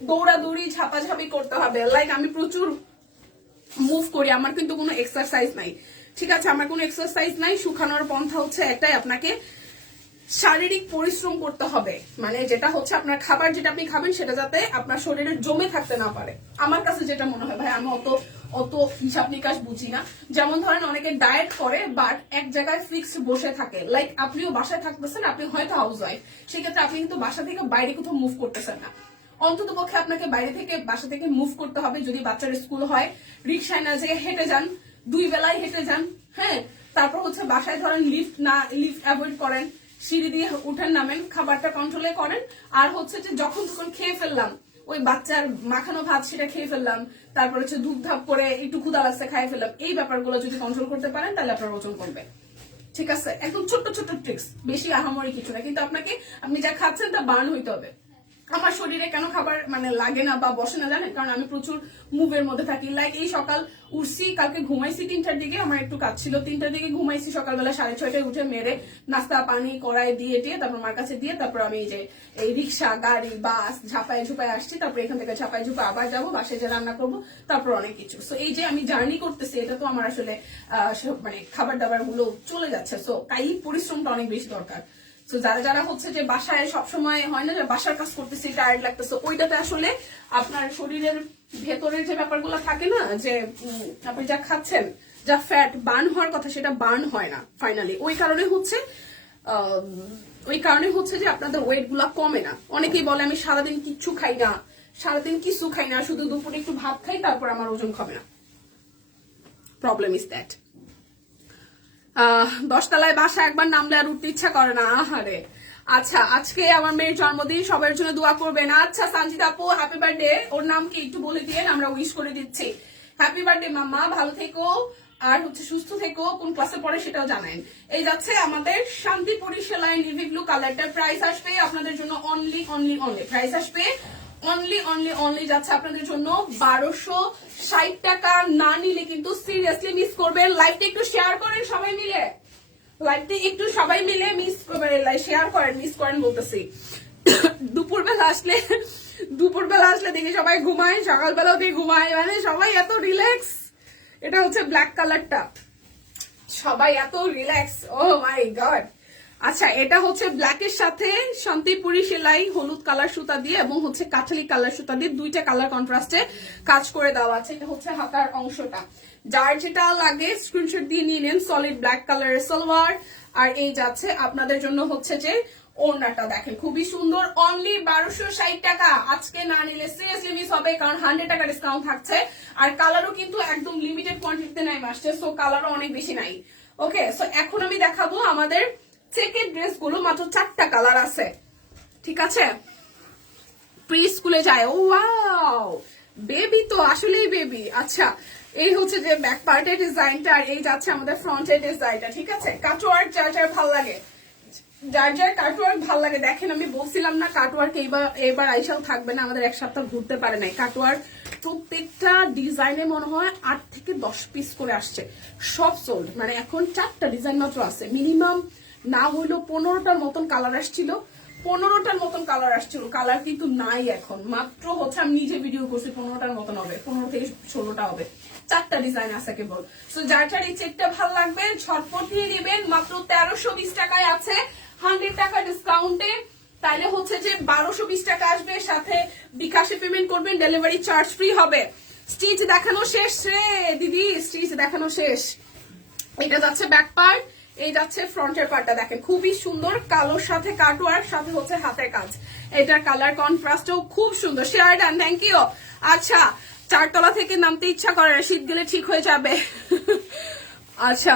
দৌড়াদৌড়ি ঝাপাঝাপি করতে হবে। লাইক আমি প্রচুর মুভ করি, আমার কিন্তু কোনো এক্সারসাইজ নাই, ঠিক আছে? আমার কোনো এক্সারসাইজ নাই। শুকানোর পন্থা হচ্ছে একটাই, আপনাকে শারীরিক পরিশ্রম করতে হবে, মানে যেটা হচ্ছে আপনার খাবার যেটা আপনি খাবেন সেটা যাতে আপনার শরীরে জমে থাকতে না পারে। আমার কাছে যেটা মনে হয়, ভাই আমি অত হিসাব নিকাশ বুঝি না। যেমন ধরেন অনেকে ডায়েট করে বাট এক জায়গায় ফিক্সড বসে থাকে, লাইক আপনিও বাসায় থাকতেছেন, আপনি হয়তো হাউস ওয়াইফ, সেক্ষেত্রে আপনি কিন্তু বাসা থেকে বাইরে কোথাও মুভ করতেছেন না। অন্তত পক্ষে আপনাকে বাইরে থেকে বাসা থেকে মুভ করতে হবে। যদি বাচ্চার স্কুল হয়, রিক্সায় না যেয়ে হেঁটে যান, 2 বেলায় হেঁটে যান, হ্যাঁ। তারপর হচ্ছে বাসায় ধরেন লিফট অ্যাভয়েড করেন, সিঁড়ি দিয়ে উঠেন নামেন, খাবারটা কন্ট্রোলে করেন। আর হচ্ছে যে যখন তখন খেয়ে ফেললাম, ওই বাচ্চার মাখানো ভাত সেটা খেয়ে ফেললাম, তারপর হচ্ছে দুধ ধাপ করে একটু ক্ষুধা লাগছে খাই ফেললাম, এই ব্যাপারগুলো যদি কন্ট্রোল করতে পারেন তাহলে আপনার ওজন কমবে, ঠিক আছে? একদম ছোট্ট ছোট্ট ট্রিক্স, বেশি আহামরি কিছু না, কিন্তু আপনি যা খাচ্ছেন তা বার্ন হইতে হবে। আমার শরীরে কেন খাবার মানে লাগে না বা বসে না জানেন? কারণ আমি প্রচুর মুভের মধ্যে থাকি। লাইক এই সকাল উঠছি, কালকে ঘুমাইছি 3টার দিকে, আমার একটু কাজ ছিল, 3টার দিকে ঘুমাইছি, সকালবেলা 6:30টায় উঠে মেরে নাস্তা পানি কড়াই দিয়ে তারপর মার কাছে দিয়ে তারপর আমি এই রিক্সা, গাড়ি, বাস ঝাপায় ঝুপায় আসছি, তারপর এখান থেকে ঝাপায় ঝুপা আবার যাবো বাসায়, যে রান্না করবো, তারপর অনেক কিছু। সো এই যে আমি জার্নি করতেছি, এটা তো আমার আসলে মানে খাবার দাবার গুলো চলে যাচ্ছে। সো তাই পরিশ্রমটা অনেক বেশি দরকার। তো যারা হচ্ছে যে বাসায় সবসময় হয় না যে বাসার কাজ করতেছি, টায়ার্ড লাগতেছে, ওইটাতে আসলে আপনার শরীরের ভেতরের যে ব্যাপারগুলো থাকে না, যে আপনি যা খাচ্ছেন, যা ফ্যাট বার্ন হওয়ার কথা সেটা বার্ন হয় না ফাইনালি। ওই কারণে হচ্ছে যে আপনাদের ওয়েট গুলা কমে না। অনেকেই বলে আমি সারাদিন কিছু খাই না, শুধু দুপুরে একটু ভাত খাই, তারপর আমার ওজন কমে না। প্রবলেম ইজ দ্যাট 10 তলায় বাসা একবার নামলে আর উঠতে ইচ্ছা করে না। আহারে। আচ্ছা, আজকে আমার মেয়ের জন্মদিন, সবার জন্য দোয়া করবেন। আচ্ছা সঞ্জিতা আপু, হ্যাপি বার্থডে। ওর নাম কি একটু বলে দিয়ে আমরা উইশ করে দিচ্ছি। হ্যাপি বার্থডে মাম্মা, ভালো থেকো আর হচ্ছে সুস্থ থেকো। কোন ক্লাসে পড়ে সেটাও জানেন। এই যাচ্ছে আমাদের শান্তিপুরি সেলাই নেভি ব্লু কালারটার প্রাইস আসবে আপনাদের জন্য অনলি অনলি অনলি, প্রাইস আসবে অনলি অনলি অনলি যাচ্ছে আপনাদের জন্য 1260 টাকা। না নিলে কিন্তু সিরিয়াসলি মিস করবেন। লাইভটা একটু শেয়ার করেন সবাই মিলে, লাইভটা একটু সবাই মিলে শেয়ার করেন, মিস করেন বলতেছি। দুপুরবেলা আসলে দেখি সবাই ঘুমায়, সকালবেলাও দিয়ে ঘুমায়, মানে সবাই এত রিল্যাক্স। এটা হচ্ছে ব্ল্যাক কালারটা, সবাই এত রিল্যাক্স, ও মাই গড। আচ্ছা, এটা হচ্ছে ব্ল্যাকের সাথে শান্তিপুরি সেলাই হলুদ কালার সুতা দিয়ে এবং হচ্ছে কাঠালি কালার সুতা দিয়ে, দুইটা কালার কন্ট্রাস্টে কাজ করে দেওয়া আছে। এটা হচ্ছে হাতার অংশটা। যার যেটা লাগে স্ক্রিনশট দিয়ে নিয়ে নেন। সলিড ব্ল্যাক কালারের সালোয়ার, আর এই যাচ্ছে আপনাদের জন্য হচ্ছে যে ওড়নাটা দেখেন খুবই সুন্দর, অনলি 1260 টাকা। আজকে না নিলে সিরিয়াসলি মিস হবে, কারণ 100 টাকা ডিসকাউন্ট থাকছে। আর কালারও কিন্তু একদম লিমিটেড কোয়ান্টিটিতে নাই আসছে, সো কালারও অনেক বেশি নাই। ওকে, সো এখন আমি দেখাবো আমাদের চেকের ড্রেস গুলো, মাত্র 4টা কালার আছে, ঠিক আছে? প্রি স্কুলে যায়, ও ওয়াও, বেবি তো আসলেই বেবি। আচ্ছা, এই হচ্ছে যে ব্যাক পার্টের ডিজাইনটা, আর এই যাচ্ছে আমাদের ফ্রন্টের ডিজাইনটা, ঠিক আছে? কাটওয়ার্ক যার ভাল লাগে, কাটওয়ার্ক ভাল লাগে। দেখেন আমি বলছিলাম না কাটওয়ার্ক এবার আইসাও থাকবে না, আমাদের এক সপ্তাহ ঘুরতে পারে নাই। কাটওয়ার্ক প্রত্যেকটা ডিজাইনে মনে হয় 8 থেকে 10 পিস করে আসছে, সব সোল্ড। মানে এখন 4টা ডিজাইন মাত্র আছে, মিনিমাম না হইলো 15টার মতন কালার আসছিল, 15টার মতন কালার আসছিল। কালার কিন্তু নাই এখন, মাত্র হচ্ছে আমি নিজে ভিডিও করছি 15টার মতন হবে, 15 থেকে 16টা হবে। 4টা ডিজাইন আছে কেবল। সো যার এই চেকটা ভালো লাগবে ঝটপট নিয়ে নেবেন, মাত্র 1320 টাকায় আছে, 100 টাকা ডিসকাউন্টে। তাইলে হচ্ছে যে 1220 টাকা আসবে, সাথে বিকাশে পেমেন্ট করবেন, ডেলিভারি চার্জ ফ্রি হবে। স্টিচ দেখানো শেষ রে দিদি, স্টিচ দেখানো শেষ। এটা যাচ্ছে ব্যাক পার্ট, এই যাচ্ছে ফ্রন্টের পার্টটা। দেখেন খুবই সুন্দর, কালোর সাথে কাটওয়ার্ক, সাথে হচ্ছে হাতের কাজ। এটার কালার কন্ট্রাস্টও খুব সুন্দর। Share done, thank you. আচ্ছা, চারতলা থেকে নামতে ইচ্ছা করে, শীত গেলে ঠিক হয়ে যাবে। আচ্ছা,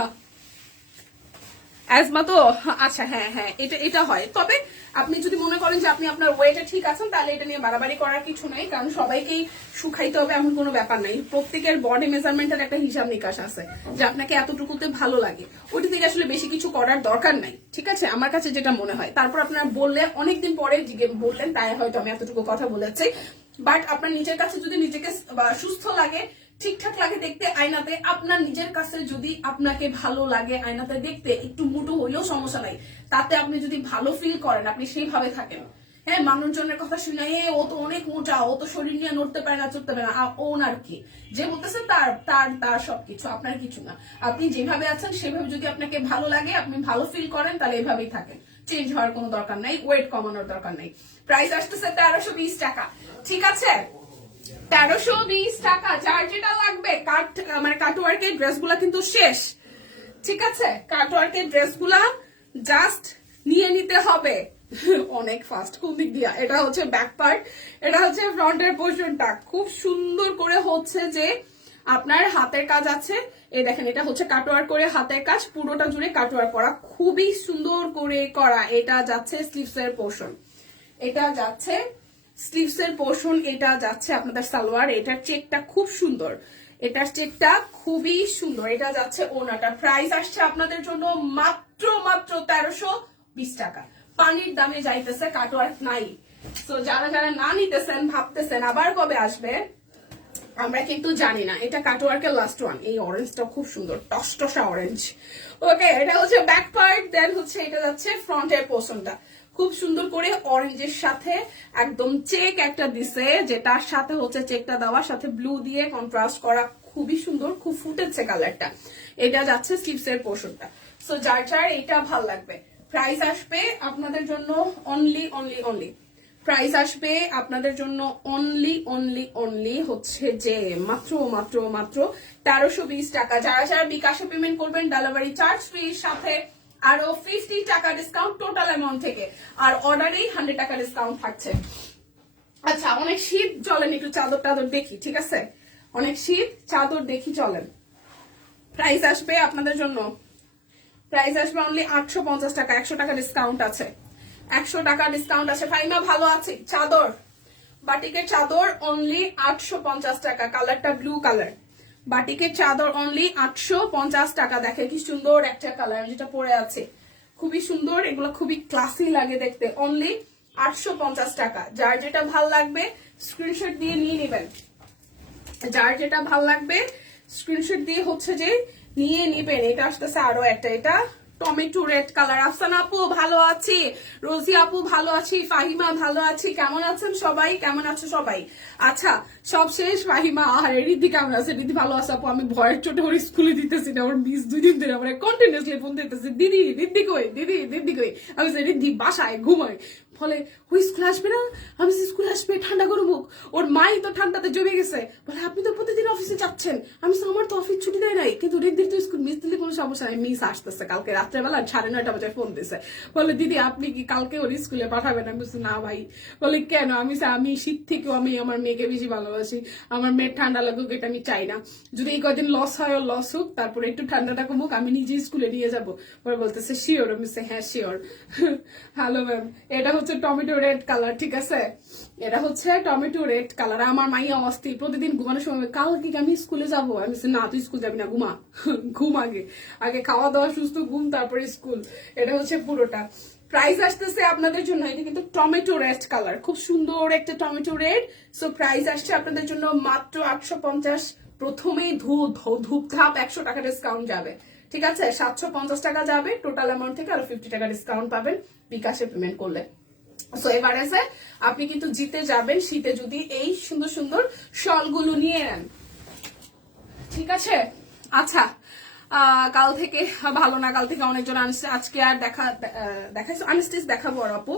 অ্যাজমা তো, আচ্ছা হ্যাঁ হ্যাঁ, এটা হয়। তবে আপনি যদি মনে করেন যে আপনি আপনার ওয়েটে ঠিক আছেন, তাহলে এটা নিয়ে বাড়াবাড়ি করার কিছু নাই, কারণ সবাইকেই শুকাইতে হবে এমন কোনো ব্যাপার নাই। প্রত্যেকের বডি মেজারমেন্টের একটা হিসাব নিকাশ আছে, যে আপনাকে এতটুকুতে ভালো লাগে, ওইটা থেকে আসলে বেশি কিছু করার দরকার নাই। ঠিক আছে, আমার কাছে যেটা মনে হয়। তারপর আপনারা বললে, অনেকদিন পরে বললেন, তাই হয়তো আমি এতটুকু কথা বলেছি। বাট আপনার নিজের কাছে যদি নিজেকে সুস্থ লাগে, ঠিকঠাক লাগে দেখতে আয়নাতে, আপনার নিজের কাছে যদি আপনাকে ভালো লাগে আয়নাতে দেখতে, একটু মোটো হইলেও সমস্যা নাই, তাতে আপনি যদি ভালো ফিল করেন, আপনি সেইভাবে থাকেন। হ্যাঁ, মানুষজনের কথা শুনে ও তো অনেক মোটা, ও তো শরীর নিয়ে নড়তে পারে না, চড়তে পারে না, ওনার কি, যে বলতেছে তার তার তার সবকিছু, আপনার কিছু না। আপনি যেভাবে আছেন সেভাবে যদি আপনাকে ভালো লাগে, আপনি ভালো ফিল করেন, তাহলে এভাবেই থাকেন। চেঞ্জ হওয়ার কোনো দরকার নাই, ওয়েট কমানোর দরকার নাই। প্রাইস আসতেছে 1320 টাকা। ঠিক আছে, 1320 টাকা। যার যেটা লাগবে, মানে কাটওয়ার্কের ড্রেসগুলা কিন্তু শেষ। ঠিক আছে, কাটওয়ার্কের ড্রেসগুলা জাস্ট নিয়ে নিতে হবে। অনেক ফাস্ট। কোন দিক দিয়া? এটা হচ্ছে ব্যাক পার্ট, এটা হচ্ছে ফ্রন্টের পোর্শনটা। খুব সুন্দর করে হচ্ছে যে আপনার হাতের কাজ আছে। এই দেখেন, এটা হচ্ছে কাটওয়ার্ক করে হাতের কাজ, পুরোটা জুড়ে কাটওয়ার্ক করা, খুবই সুন্দর করে করা। এটা যাচ্ছে স্লিভস এর পোর্শন, এটা যাচ্ছে স্লিভস এর পোর্শন, এটা যাচ্ছে আপনাদের সালোয়ার। এটার চেকটা খুব সুন্দর, এটার চেকটা খুবই সুন্দর। এটা যাচ্ছে ওনাটা। প্রাইস আসছে আপনাদের জন্য মাত্র মাত্র 1320 টাকা। পানির দামে যাইতেছে, কাটওয়ার্ক নাই। তো যারা যারা না নিতেছেন, ভাবতেছেন আবার কবে আসবে, আমরা কিন্তু জানি না। এটা কাটওয়ার্কের লাস্ট ওয়ান। এই অরেঞ্জটা খুব সুন্দর, টসটসা অরেঞ্জ। ওকে, এটা হচ্ছে ব্যাক পার্ট, দেন হচ্ছে এটা যাচ্ছে ফ্রন্টের পোর্শনটা। খুব সুন্দর করে অরেঞ্জের সাথে একদম চেক একটা দিছে, যেটার সাথে হচ্ছে চেকটা দেওয়া, সাথে ব্লু দিয়ে কন্ট্রাস্ট করা, খুবই সুন্দর, খুব ফুটেছে কালারটা। এটা যাচ্ছে স্লিভস এর পোর্শনটা। সো যার যার এটা ভাল লাগবে, প্রাইস আসবে আপনাদের জন্য অনলি অনলি অনলি, প্রাইস আসবে আপনাদের জন্য অনলি অনলি অনলি হচ্ছে যে মাত্র মাত্র মাত্র 1320 টাকা। যারা যারা বিকাশে পেমেন্ট করবেন, ডেলিভারি চার্জ ফ্রি, সাথে আরো 50 টাকা ডিসকাউন্ট টোটাল অ্যামাউন্ট থেকে, আর অর্ডারেই 100 টাকা ডিসকাউন্ট থাকছে। আচ্ছা, অনেক শীত, চলেন একটু চাদর টাদর দেখি। ঠিক আছে, অনেক শীত, চাদর দেখি, চলেন। প্রাইস আসবে আপনাদের জন্য, প্রাইস আসবে অনলি 850 টাকা। 100 টাকা ডিসকাউন্ট আছে, 100 টাকা ডিসকাউন্ট আছে। ফাইমা ভালো আছে। চাদর, বাটিকের চাদর অনলি 850 টাকা। কালারটা ব্লু কালার। বাটিকের চাদর অনলি 850 টাকা। দেখে কি সুন্দর একটা কালার, যেটা পরে আছে খুবই সুন্দর। এগুলো খুবই ক্লাসি লাগে দেখতে। অনলি 850 টাকা। যার যেটা ভাল লাগবে স্ক্রিনশট দিয়ে নিয়ে নেবেন। যার যেটা ভাল লাগবে স্ক্রিনশট দিয়ে হচ্ছে যে নিয়ে নিবেন। এটা আসতেছে আরো একটা, এটা টমেটো রেড কালার। আফসানা আপু ভালো আছি, রোজি আপু ভালো আছি, ফাহিমা ভালো আছি। কেমন আছেন সবাই? কেমন আছো সবাই? আচ্ছা, সব শেষ। ফাহিমা, আরে রিদ্ধি কেমন আছে? রিদ্ধি ভালো আছে আপু। আমি ভয়ের চোটে ওর স্কুলে দিতেছি না, ওর মিস 2 দিন ধরে আমার কন্টিনিউসলি ফোন দিতেছে, দিদি রিদ্ধি কই, দিদি রিদ্ধি কই। আমি রিদ্ধি বাসায় ঘুমায়। ফলে ওই স্কুলে আসবে না। আমি স্কুলে আসবে, ঠান্ডা গরম হোক। ওর মাই তো ঠান্ডাতে জমে গেছে, বলে আপনি তো প্রতিদিন অফিসে যাচ্ছেন। আমি আমার তো অফিস ছুটি দেয় নাই, কিন্তু রিদ্ধির তো স্কুল মিস দিলে কোনো সমস্যা নাই। মিস আসতেছে কালকে রাত্রেবেলা 9:30 বাজে ফোন দিছে, বলে দিদি আপনি কি কালকে ওর স্কুলে পাঠাবেন? আমি বলছি না ভাই। বলে কেন? আমি শীত থেকেও আমি আমার মেয়েকে বেশি ভালোবাসি, আমার মেয়ের ঠান্ডা লাগুক এটা আমি চাই না। যদি এই কদিন লস হয়, ওর লস হোক, তারপরে একটু ঠান্ডাটা কমুক, আমি নিজে স্কুলে নিয়ে যাবো। পরে বলতেছে শিওর? আমি হ্যাঁ শিওর। হ্যালো ম্যাম, এটা হচ্ছে টমেটো রেড কালার। ঠিক আছে, এটা হচ্ছে টমেটো রেড কালার। আমার মাইয়া অস্থির, প্রতিদিন ঘুমানোর সময় কালকে কি আমি স্কুলে যাবো? আমি না, তুই স্কুল যাবি না, ঘুমা। ঘুম আগে, আগে খাওয়া দাওয়া, সুস্থ ঘুম, তারপরে স্কুল। এটা হচ্ছে পুরোটা। প্রাইস আসতেছে আপনাদের জন্য, এটা কিন্তু টমেটো রেড কালার, খুব সুন্দর একটা টমেটো রেড। সো প্রাইস আসছে আপনাদের জন্য মাত্র 850। প্রথমেই ধূপধাপ 100 টাকা ডিসকাউন্ট যাবে। ঠিক আছে, 750 টাকা যাবে টোটাল অ্যামাউন্ট থেকে, আর 50 টাকা ডিসকাউন্ট পাবেন বিকাশে পেমেন্ট করলে। সো এবার আছে, আপনি কিন্তু জিতে যাবেন শীতে যদি এই সুন্দর সুন্দর শলগুলো নিয়ে নেন। ঠিক আছে, আচ্ছা, কাল থেকে ভালো না, কাল থেকে অনেকজন আজকে আর দেখাইছো আনস্টিচ দেখাবো আর আপু।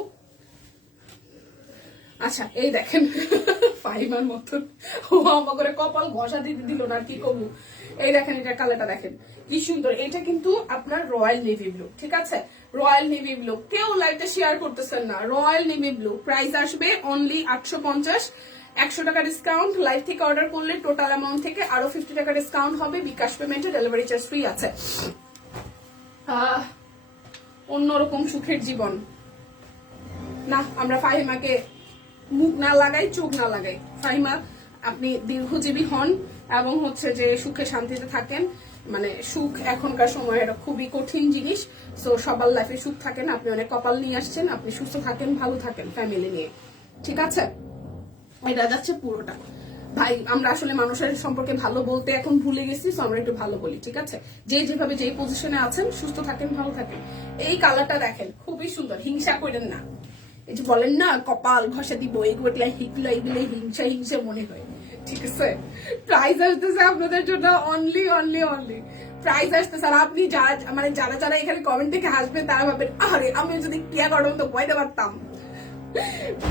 আচ্ছা, এই দেখেন ফাইবার মতন ও আমাকে কপাল ঘষা দিতে দিল না, আর কি করবো। এই দেখেন এটা কালারটা দেখেন কি সুন্দর। এটা কিন্তু আপনার রয়্যাল নেভি ব্লু, ঠিক আছে, রয়্যাল নেভি ব্লু। কেউ লাইভটা শেয়ার করতেছেন না। রয়্যাল নেভি ব্লু, প্রাইস আসবে অনলি 850, 100 টাকা ডিসকাউন্ট। লাইভ থেকে অর্ডার করলে টোটাল অ্যামাউন্ট থেকে আরো 50 টাকা ডিসকাউন্ট হবে। বিকাশ পেমেন্টে ডেলিভারি চার্জ ফ্রি আছে। অন্যরকম সুখের জীবন না, আমরা ফাহিমাকে মুখ না লাগাই, চোখ না লাগাই। ফাহিমা আপনি দীর্ঘজীবী হন এবং হচ্ছে যে সুখে শান্তিতে থাকেন। মানে সুখ এখনকার সময় এটা খুবই কঠিন জিনিস। সো সবার লাইফে সুখ থাকেন। আপনি অনেক কপাল নিয়ে আসছেন, আপনি সুস্থ থাকেন, ভালো থাকেন ফ্যামিলি নিয়ে, ঠিক আছে। এটা যাচ্ছে পুরোটা। ভাই আমরা আসলে মানুষের সম্পর্কে ভালো বলতে এখন ভুলে গেছি, সো আমরা একটু ভালো বলি, ঠিক আছে। যে যেভাবে যেই পজিশনে আছেন সুস্থ থাকেন, ভালো থাকেন। এই কালারটা দেখেন খুবই সুন্দর, হিংসা করেন না। এই যে বলেন না কপাল ঘষা দিব, এগুলো এগুলো হিংসা হিংসা মনে হয়, ঠিক আছে। প্রাইস আসতেছে আপনাদের জন্য অনলি অনলি অনলি প্রাইস আসতেছে। আর আপনি যারা মানে যারা যারা এখানে কমেন্ট থেকে হাসবেন তারা ভাবেন আরে আমি যদি ক্লিয়ার করতাম তো কয়টা পারতাম।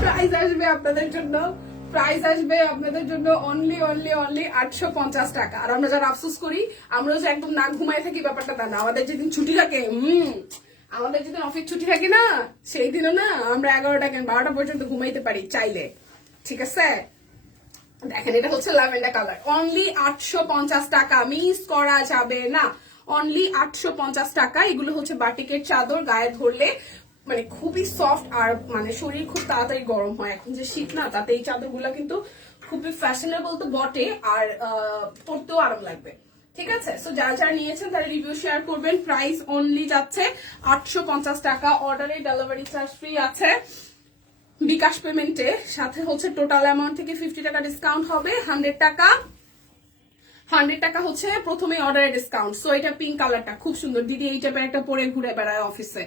প্রাইস আসবে আপনাদের জন্য, প্রাইস আসবে আপনাদের জন্য অনলি অনলি অনলি 850 টাকা। আর আমরা যারা আফসোস করি, আমরা যে একদম না ঘুমায় থাকি ব্যাপারটা তা না। আমাদের যেদিন ছুটি থাকে, আমাদের যেদিন অফিস ছুটি থাকে না, সেই দিনও না আমরা 11টা 12টা পর্যন্ত ঘুমাইতে পারি চাইলে, ঠিক আছে। দেখেন এটা হচ্ছে ল্যাভেন্ডার কালার, অনলি 850 টাকা, মিস করা যাবে না। অনলি 850 টাকা। এগুলো হচ্ছে বাটিকের চাদর, গায়ে ধরলে মানে খুবই সফট আর মানে শরীর খুব তাড়াতাড়ি গরম হয়। এখন যে শীত না, তাতে এই চাদরগুলো কিন্তু খুবই ফ্যাশনেবল তো বটে, আর পরতেও আরাম লাগবে, ঠিক আছে। সো যারা যারা নিয়েছেন তারা রিভিউ শেয়ার করবেন। প্রাইস অনলি যাচ্ছে 850 টাকা। অর্ডারে ডেলিভারি চার্জ ফ্রি আছে বিকাশ পেমেন্টে, সাথে হচ্ছে টোটাল অ্যামাউন্ট থেকে 50 টাকা ডিসকাউন্ট হবে। 100 টাকা হচ্ছে প্রথমে অর্ডারের ডিসকাউন্ট। সো এটা পিঙ্ক কালারটা খুব সুন্দর। দিদি এই টাইপের একটা পরে ঘুরে বেড়ায় অফিসে,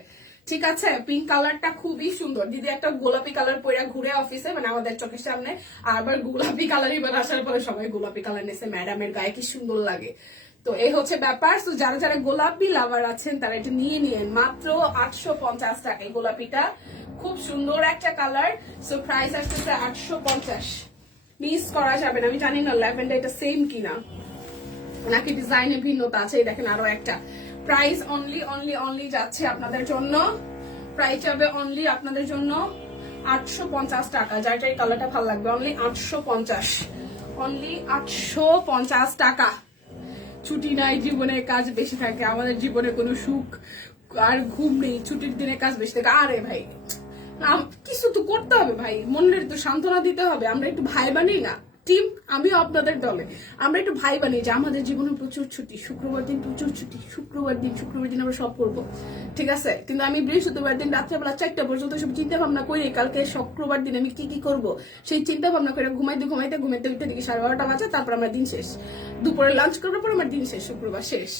ঠিক আছে। পিঙ্ক কালারটা খুবই সুন্দর। দিদি একটা গোলাপি কালার পরে ঘুরে অফিসে, মানে আমাদের চোখের সামনে। আবার গোলাপি কালার এবার আসার পরে সবাই গোলাপি কালার নেছে, ম্যাডামের গায়ে কি সুন্দর লাগে। তো এই হচ্ছে ব্যাপার। তো যারা যারা গোলাপি লাভার আছেন তারা এটা নিয়ে নিয়েন, মাত্র 850 টাকা। এই গোলাপিটা খুব সুন্দর একটা কালার। সো প্রাইস আসতেছে 850, মিস করা যাবে না। আমি জানি না ল্যাভেন্ডার এটা সেম কিনা, নাকি ডিজাইনে ভিন্নতা আছে। দেখেন আরো একটা। প্রাইস অনলি অনলি অনলি যাচ্ছে আপনাদের জন্য, প্রাইস যাবে অনলি আপনাদের জন্য 850 টাকা। যার যার কালারটা ভালো লাগবে অনলি 850, অনলি 850 টাকা। ছুটি নাই, জীবনে কাজ বেশি থাকে। আমাদের জীবনে কোনো সুখ আর ঘুম নেই, ছুটির দিনে কাজ বেশি থাকে। আরে ভাই কিছু তো করতে হবে ভাই, মনের তো সান্ত্বনা দিতে হবে। আমরা একটু ভাই বানি না টিম, আমিও আপনাদের দলে। আমরা একটু ভাই বানি যে আমাদের জীবনে প্রচুর ছুটি, শুক্রবার দিন প্রচুর ছুটি, শুক্রবার দিন আমরা সব করবো, ঠিক আছে। কিন্তু আমি বৃহস্পতিবার দিন রাত্রেবেলা 4টা পর্যন্ত সব চিন্তা ভাবনা করি কালকে শুক্রবার দিন আমি কি কি করবো, সেই চিন্তা ভাবনা করে ঘুমাইতে উঠতে দেখি 12:30 বাজে। তারপর আমার দিন শেষ, দুপুরে লাঞ্চ করার পর আমার দিন শেষ, শুক্রবার শেষ।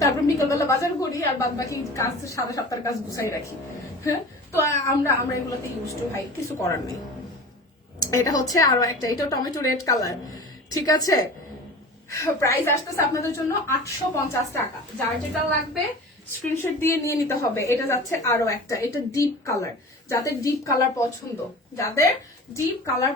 তারপর বিকালবেলা বাজার করি আর বাদ বাকি কাজ 7:30 কাজ গুছাই রাখি। হ্যাঁ, তো আমরা এগুলোতে ইউজ টু ভাই, কিছু করার নেই। এটা হচ্ছে আরো একটা, এটা টমেটো রেড কালার, ঠিক আছে। প্রাইস আসতেছে আপনাদের জন্য 850 টাকা। যার যেটা লাগবে স্ক্রিনশট দিয়ে নিয়ে নিতে হবে। এটা যাচ্ছে আরো একটা, এটা ডিপ কালার, যাদের ডিপ কালার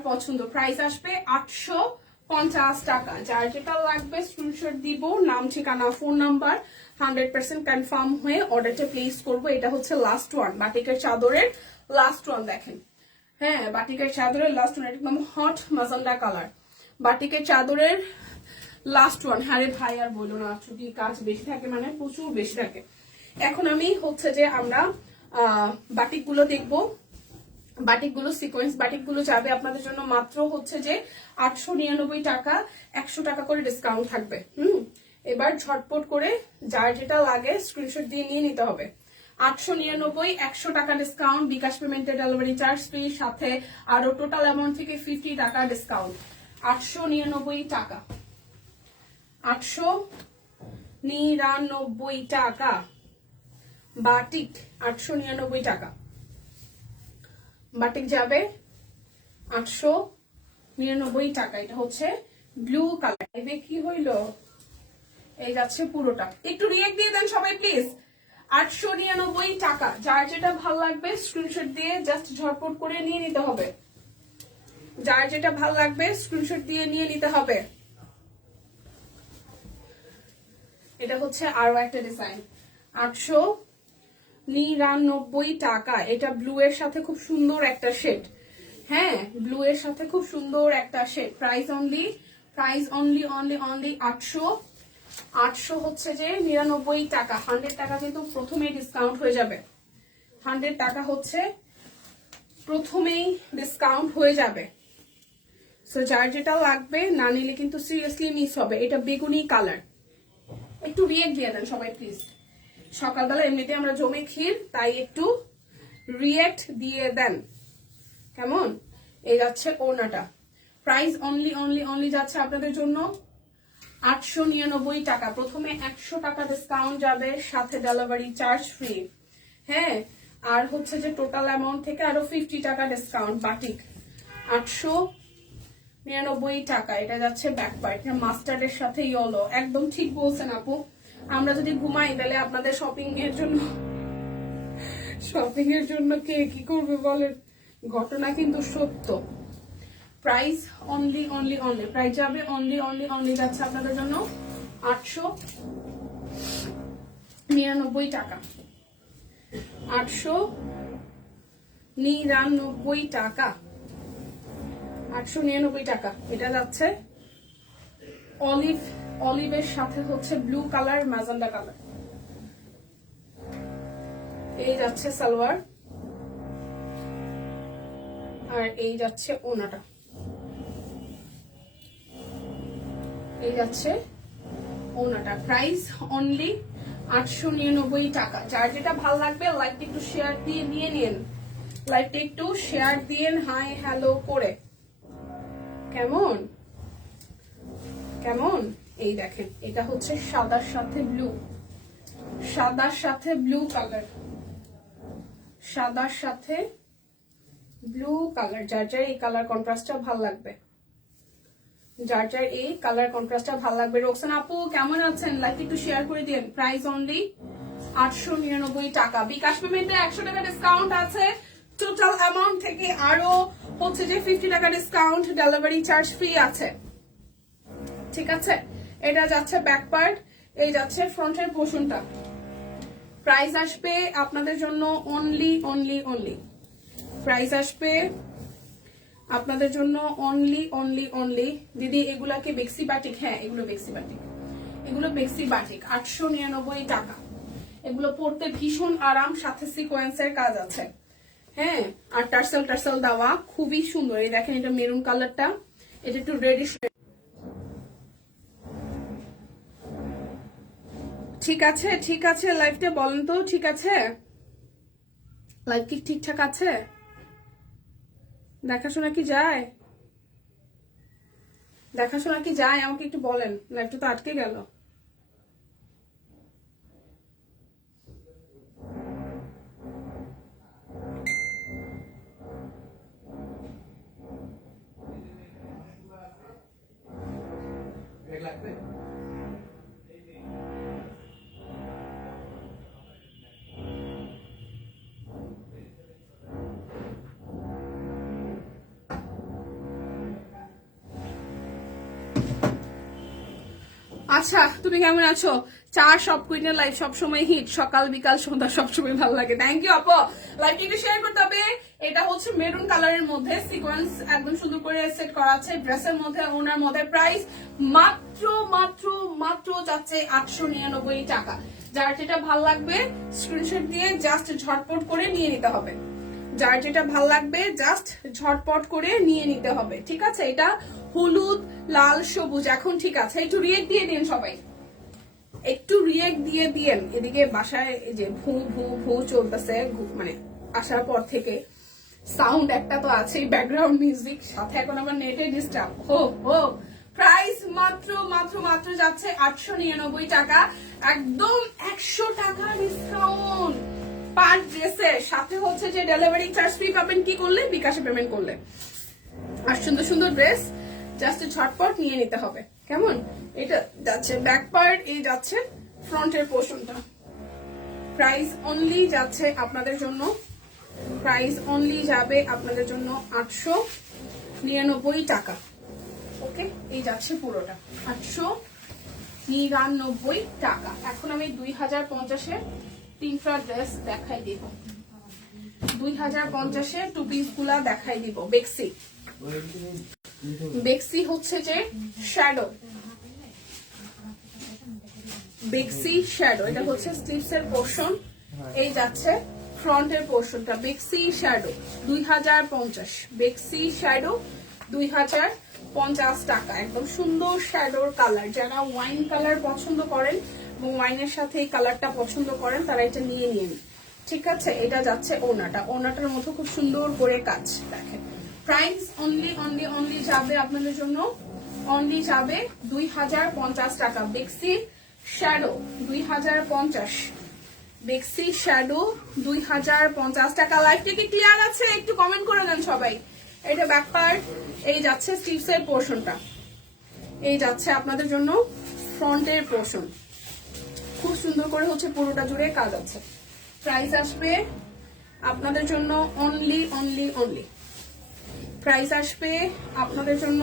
পছন্দ, প্রাইস আসবে 850 টাকা। যার যেটা লাগবে স্ক্রিনশট দিব, নাম ঠিকানা ফোন নাম্বার 100% কনফার্ম হয়ে অর্ডারটা প্লেস করবো। এটা হচ্ছে লাস্ট ওয়ান, বাটিকের চাদরের লাস্ট ওয়ান। দেখেন, হ্যাঁ বাটিকের চাদরের লাস্ট ওয়ান, একদম হট মাজান্ডা কালার, বাটিকের চাদরের লাস্ট ওয়ান। হ্যাঁ রে ভাই আর বলো না, ছুটি কাজ বেশি থাকে, মানে প্রচুর বেশি থাকে। এখন আমি হচ্ছে যে আমরা বাটিকগুলো দেখবো। বাটিকগুলো সিকোয়েন্স বাটিকগুলো যাবে আপনাদের জন্য মাত্র হচ্ছে যে 899 টাকা, 100 টাকা করে ডিসকাউন্ট থাকবে। এবার ঝটপট করে যার যেটা লাগে স্ক্রিনশট দিয়ে নিয়ে নিতে হবে। 899, 100 টাকা ডিসকাউন্ট, বিকাশ পেমেন্টে ডেলিভারি চার্জ ফ্রি, সাথে আরো টোটাল অ্যামাউন্ট থেকে 50 টাকা ডিসকাউন্ট। 899 টাকা, 899 টাকা বাটিক, 899 টাকা বাটিক যাবে 899 টাকা। এটা হচ্ছে ব্লু কালার। এবে কি হইলো, এই যাচ্ছে পুরোটা। একটু রিয়েক্ট দিয়ে দেন সবাই প্লিজ। 899 টাকা। যার যেটা ভালো লাগবে স্ক্রিনশট দিয়ে জাস্ট ঝটপট করে নিয়ে নিতে হবে। যার যেটা ভালো লাগবে স্ক্রিনশট দিয়ে নিয়ে নিতে হবে। এটা হচ্ছে আরো একটা ডিজাইন, 899 টাকা। এটা ব্লু এর সাথে খুব সুন্দর একটা শেড, হ্যাঁ ব্লু এর সাথে খুব সুন্দর একটা শেড। প্রাইস অনলি 800 হচ্ছে যে 99 টাকা। 100 টাকা কিন্তু প্রথমেই ডিসকাউন্ট হয়ে যাবে, 100 টাকা হচ্ছে প্রথমেই ডিসকাউন্ট হয়ে যাবে। সো যার যেটা লাগবে না নিলে কিন্তু সিরিয়াসলি মিস হবে। এটা বেগুনি কালার, একটু রিয়েক্ট দিয়ে দেন সবাই প্লিজ। সকালবেলা এমনিতে আমরা জমে ক্ষীর, তাই একটু রিয়েক্ট দিয়ে দেন কেমন। এই যাচ্ছে ওড়নাটা, প্রাইস অনলি যাচ্ছে আপনাদের জন্য 899 টাকা। প্রথমে 100 টাকা ডিসকাউন্ট যাবে, সাথে ডেলিভারি চার্জ ফ্রি, হ্যাঁ। আর হচ্ছে যে টোটাল অ্যামাউন্ট থেকে আরো 50 টাকা ডিসকাউন্ট। বাটিক 899 টাকা। এটা যাচ্ছে ব্যাক পার্ট, মাস্টার্ডের সাথে ইয়েলো, একদম ঠিক বলছেন আপু। আমরা যদি ঘুমাই তাহলে আপনাদের শপিং এর জন্য কে কি করবে বলেন, ঘটনা কিন্তু সত্য। প্রাইস অনলি প্রাইস যাবে অনলি যাচ্ছে আপনাদের জন্য 899 টাকা। 899 টাকা, 899 টাকা। এটা যাচ্ছে অলিভের সাথে হচ্ছে ব্লু কালার, ম্যাজেন্ডা কালার। এই যাচ্ছে সালোয়ার, আর এই যাচ্ছে ওনাটা, এই যাচ্ছে ওনাটা। প্রাইস অনলি 899 টাকা। যার যেটা ভালো লাগবে লাইভটা একটু শেয়ার দিয়ে নিয়ে নিন, লাইভটা একটু শেয়ার দিয়েন হাই হ্যালো করে, কেমন কেমন। এই দেখেন এটা হচ্ছে সাদার সাথে ব্লু, সাদার সাথে ব্লু কালার, সাদার সাথে ব্লু কালার। যার যার এই কালার কন্ট্রাস্টটা ভালো লাগবে, যার যার এই কালার কন্ট্রাস্টটা ভালো লাগবে। রোকসানা আপু কেমন আছেন, লাইক একটু শেয়ার করে দিন। প্রাইস অনলি 899 টাকা। বিকাশ পেমেন্টে 100 টাকা ডিসকাউন্ট আছে, টোটাল অ্যামাউন্ট থেকে আরো হচ্ছে যে 50 টাকা ডিসকাউন্ট, ডেলিভারি চার্জ ফ্রি আছে, ঠিক আছে। এটা যাচ্ছে ব্যাক পার্ট, এই যাচ্ছে ফ্রন্টের পোর্শনটা। প্রাইস আসবে আপনাদের জন্য অনলি প্রাইস আসবে আপনাদের জন্য অনলি। দিদি এগুলাকে বেক্সি বাটিক, হ্যাঁ এগুলো বেক্সি বাটিক, এগুলো বেক্সি বাটিক। 899 টাকা। এগুলো পরতে ভীষণ আরাম, সাথে সিকোয়েন্সের কাজ আছে, হ্যাঁ। আর টার্সেল দেওয়া, খুবই সুন্দর। এই দেখেন এটা মেরুন কালারটা, এটা একটু রেডিশ। ঠিক আছে লাইভটা বলেন তো, ঠিক আছে লাইভ কি ঠিকঠাক আছে, দেখাশোনা কি যায়, আমাকে একটু বলেন। লাইভটা তো আটকে গেল। আচ্ছা তুমি কেমন আছো? চার সব কুইনের লাইভ সবসময় হিট, সকাল বিকাল সন্ধ্যা সবসময় ভালো লাগে। থ্যাংক ইউ আপু। লাইভ একটু শেয়ার করতে হবে। এটা হচ্ছে মেরুন কালারের মধ্যে সিকোয়েন্স একদম সুন্দর করে সেট করা আছে, ড্রেসের মধ্যে ওনার মধ্যে। প্রাইস মাত্র যাচ্ছে 899 টাকা। যার যেটা ভালো লাগবে স্ক্রিনশট দিয়ে জাস্ট ঝটপট করে নিয়ে নিতে হবে, যার যেটা ভালো লাগবে জাস্ট ঝটপট করে নিয়ে নিতে হবে, ঠিক আছে। এটা হলুদ লাল সবুজ এখন, ঠিক আছে। একটু রিয়েক্ট দিয়ে দিন সবাই, একটু রিয়েক্ট দিয়ে দিন। এদিকে বাসায় যে ভু ভু ভু চলতেছে, মানে আসার পর থেকে সাউন্ড একটা তো আছেই, ব্যাকগ্রাউন্ড মিউজিক, সাথে এখন আবার নেটে ডিস্টার্ব। প্রাইস মাত্র যাচ্ছে 899 টাকা, একদম 100 টাকা ডিসকাউন্ট পার ড্রেসের সাথে। হচ্ছে যে ডেলিভারি চার্জ ফ্রি পাবেন কি করলে, বিকাশে পেমেন্ট করলে। আর সুন্দর সুন্দর ড্রেস জাস্ট ঝটপট নিয়ে নিতে হবে, কেমন। এটা যাচ্ছে ব্যাক পার্ট, এই যাচ্ছে ফ্রন্টের পোর্শনটা। প্রাইস অনলি যাচ্ছে আপনাদের জন্য, প্রাইস অনলি যাবে আপনাদের জন্য 899 টাকা। ওকে, এই যাচ্ছে পুরোটা 899 টাকা। এখন আমি 2050-এর তিনটা ড্রেস দেখাই দিব, 2050-এর টু পিস গুলা দেখাই দিব। বেক্সি, বেক্সি হচ্ছে যে শ্যাডো, বেক্সি শ্যাডো, এটা হচ্ছে স্লিভস এর পোর্শন, এই যাচ্ছে ফ্রন্টের পোর্শনটা। বেক্সি শ্যাডো 2050, বেক্সি শ্যাডো 2050 টাকা। একদম সুন্দর শ্যাডোর কালার, যারা ওয়াইন কালার পছন্দ করেন এবং ওয়াইনের সাথে এই কালারটা পছন্দ করেন তারা এটা নিয়ে নিন। ঠিক আছে, এটা যাচ্ছে ওনাটা, ওনাটার মতো খুব সুন্দর করে কাজ। দেখেন প্রাইস অনলি অনলি অনলি যাবে আপনাদের জন্য, অনলি যাবে 2050 টাকা। বেক্সি শ্যাডো 2050, বেক্সি শ্যাডো 2050 টাকা। লাইভটা কি ক্লিয়ার আছে? একটু কমেন্ট করে দেন সবাই। এটা ব্যাক পার্ট, এই যাচ্ছে স্লিভস এর পোর্শনটা, এই যাচ্ছে আপনাদের জন্য ফ্রন্টের পোর্শন। খুব সুন্দর করে হচ্ছে পুরোটা জুড়ে কাজ আছে। প্রাইস আসবে আপনাদের জন্য অনলি অনলি অনলি, প্রাইস আসবে আপনাদের জন্য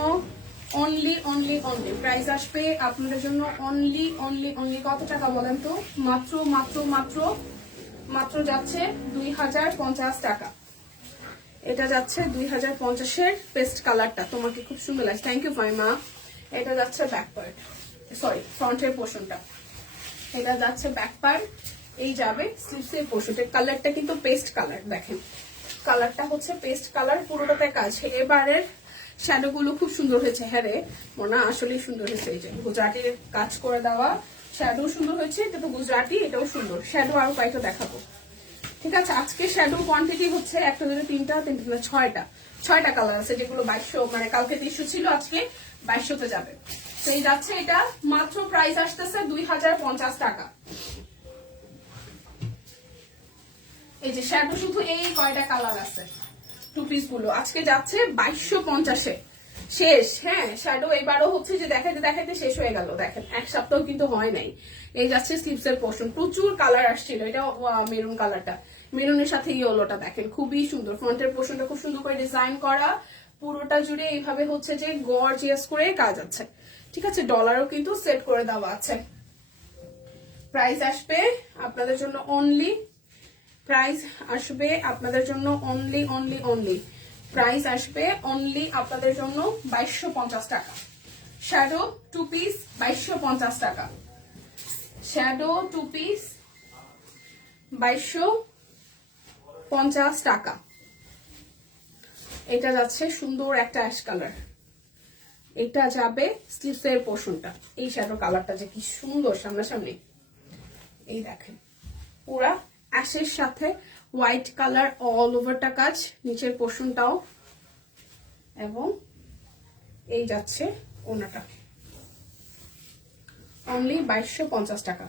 অনলি অনলি অনলি, প্রাইস আসবে আপনাদের জন্য অনলি অনলি অনলি কত টাকা বলেন তো? মাত্র মাত্র মাত্র মাত্র যাচ্ছে 2050 টাকা। এটা যাচ্ছে 2050-এর পেস্ট কালারটা, তোমাকে খুব সুন্দর লাগছে। Thank you Faima. এটা যাচ্ছে ব্যাক পার্ট, সরি ফ্রন্টের পোর্শনটা, এটা যাচ্ছে ব্যাক পার্ট, এই যাবে স্লিভসের পোর্শনটা। কালারটা কিন্তু পেস্ট কালার, দেখেন কালারটা হচ্ছে পেস্ট কালার, পুরোটাতে কাজ। এবারের শ্যাডো গুলো খুব সুন্দর হয়েছে। হ্যাঁ রে মোনা, আসলেই সুন্দর হয়েছে। এই যে গুজরাটির কাজ করে দেওয়া শ্যাডো সুন্দর হয়েছে, এটা তো গুজরাটি, এটাও সুন্দর। শ্যাডো আরো কয়েকটা দেখাবো, ঠিক আছে? আজকে শ্যাডো কোয়ান্টিটি হচ্ছে একটা দুটো তিনটা তিনটা ছয়টা কালার আছে, যেগুলো 2200, মানে কালকে 300 ছিল, আজকে 2200-তে যাবে। তো এই যাচ্ছে এটা, মাত্র প্রাইস আসতেছে 2050 টাকা। এই যে শ্যাডো শুধু এই কয়টা কালার আছে, টু পিস গুলো আজকে যাচ্ছে 2250-এ শেষ। হ্যাঁ, শ্যাডো এবারও হচ্ছে যে দেখাইতে দেখাইতে শেষ হয়ে গেল। দেখেন এক সপ্তাহ কিন্তু হয় নাই। এই যাচ্ছে স্লিভস এর পোর্শন, প্রচুর কালার আসছিল। এটা মেরুন কালারটা, মেরুনের সাথে ইয়েলোটা দেখেন খুবই সুন্দর। ফ্রন্টের পোর্শনটা খুব সুন্দর করে ডিজাইন করা, পুরোটা জুড়ে এইভাবে হচ্ছে যে গর্জিয়াস করে কাজ আছে। ঠিক আছে, ডলারও কিন্তু সেট করে দেওয়া আছে। প্রাইস আসবে আপনাদের জন্য অনলি, প্রাইস আসবে আপনাদের জন্য অনলি অনলি অনলি, প্রাইস আসবে অনলি আপনাদের জন্য 2250 টাকা। শ্যাডো টু পিস 2250 টাকা, শ্যাডো টু পিস 2250 টাকা। এটা যাচ্ছে সুন্দর একটা অ্যাশ কালার, এটা যাবে স্লিভস এর পোর্শনটা। এই শ্যাডো কালারটা যে কি সুন্দর সামনাসামনি, এই দেখেন পুরা অ্যাশের সাথে হোয়াইট কালার অল ওভারটা কাজ, নিচের পোর্শনটাও, এবং এই যাচ্ছে ওনাটা। অনলি 2250 টাকা।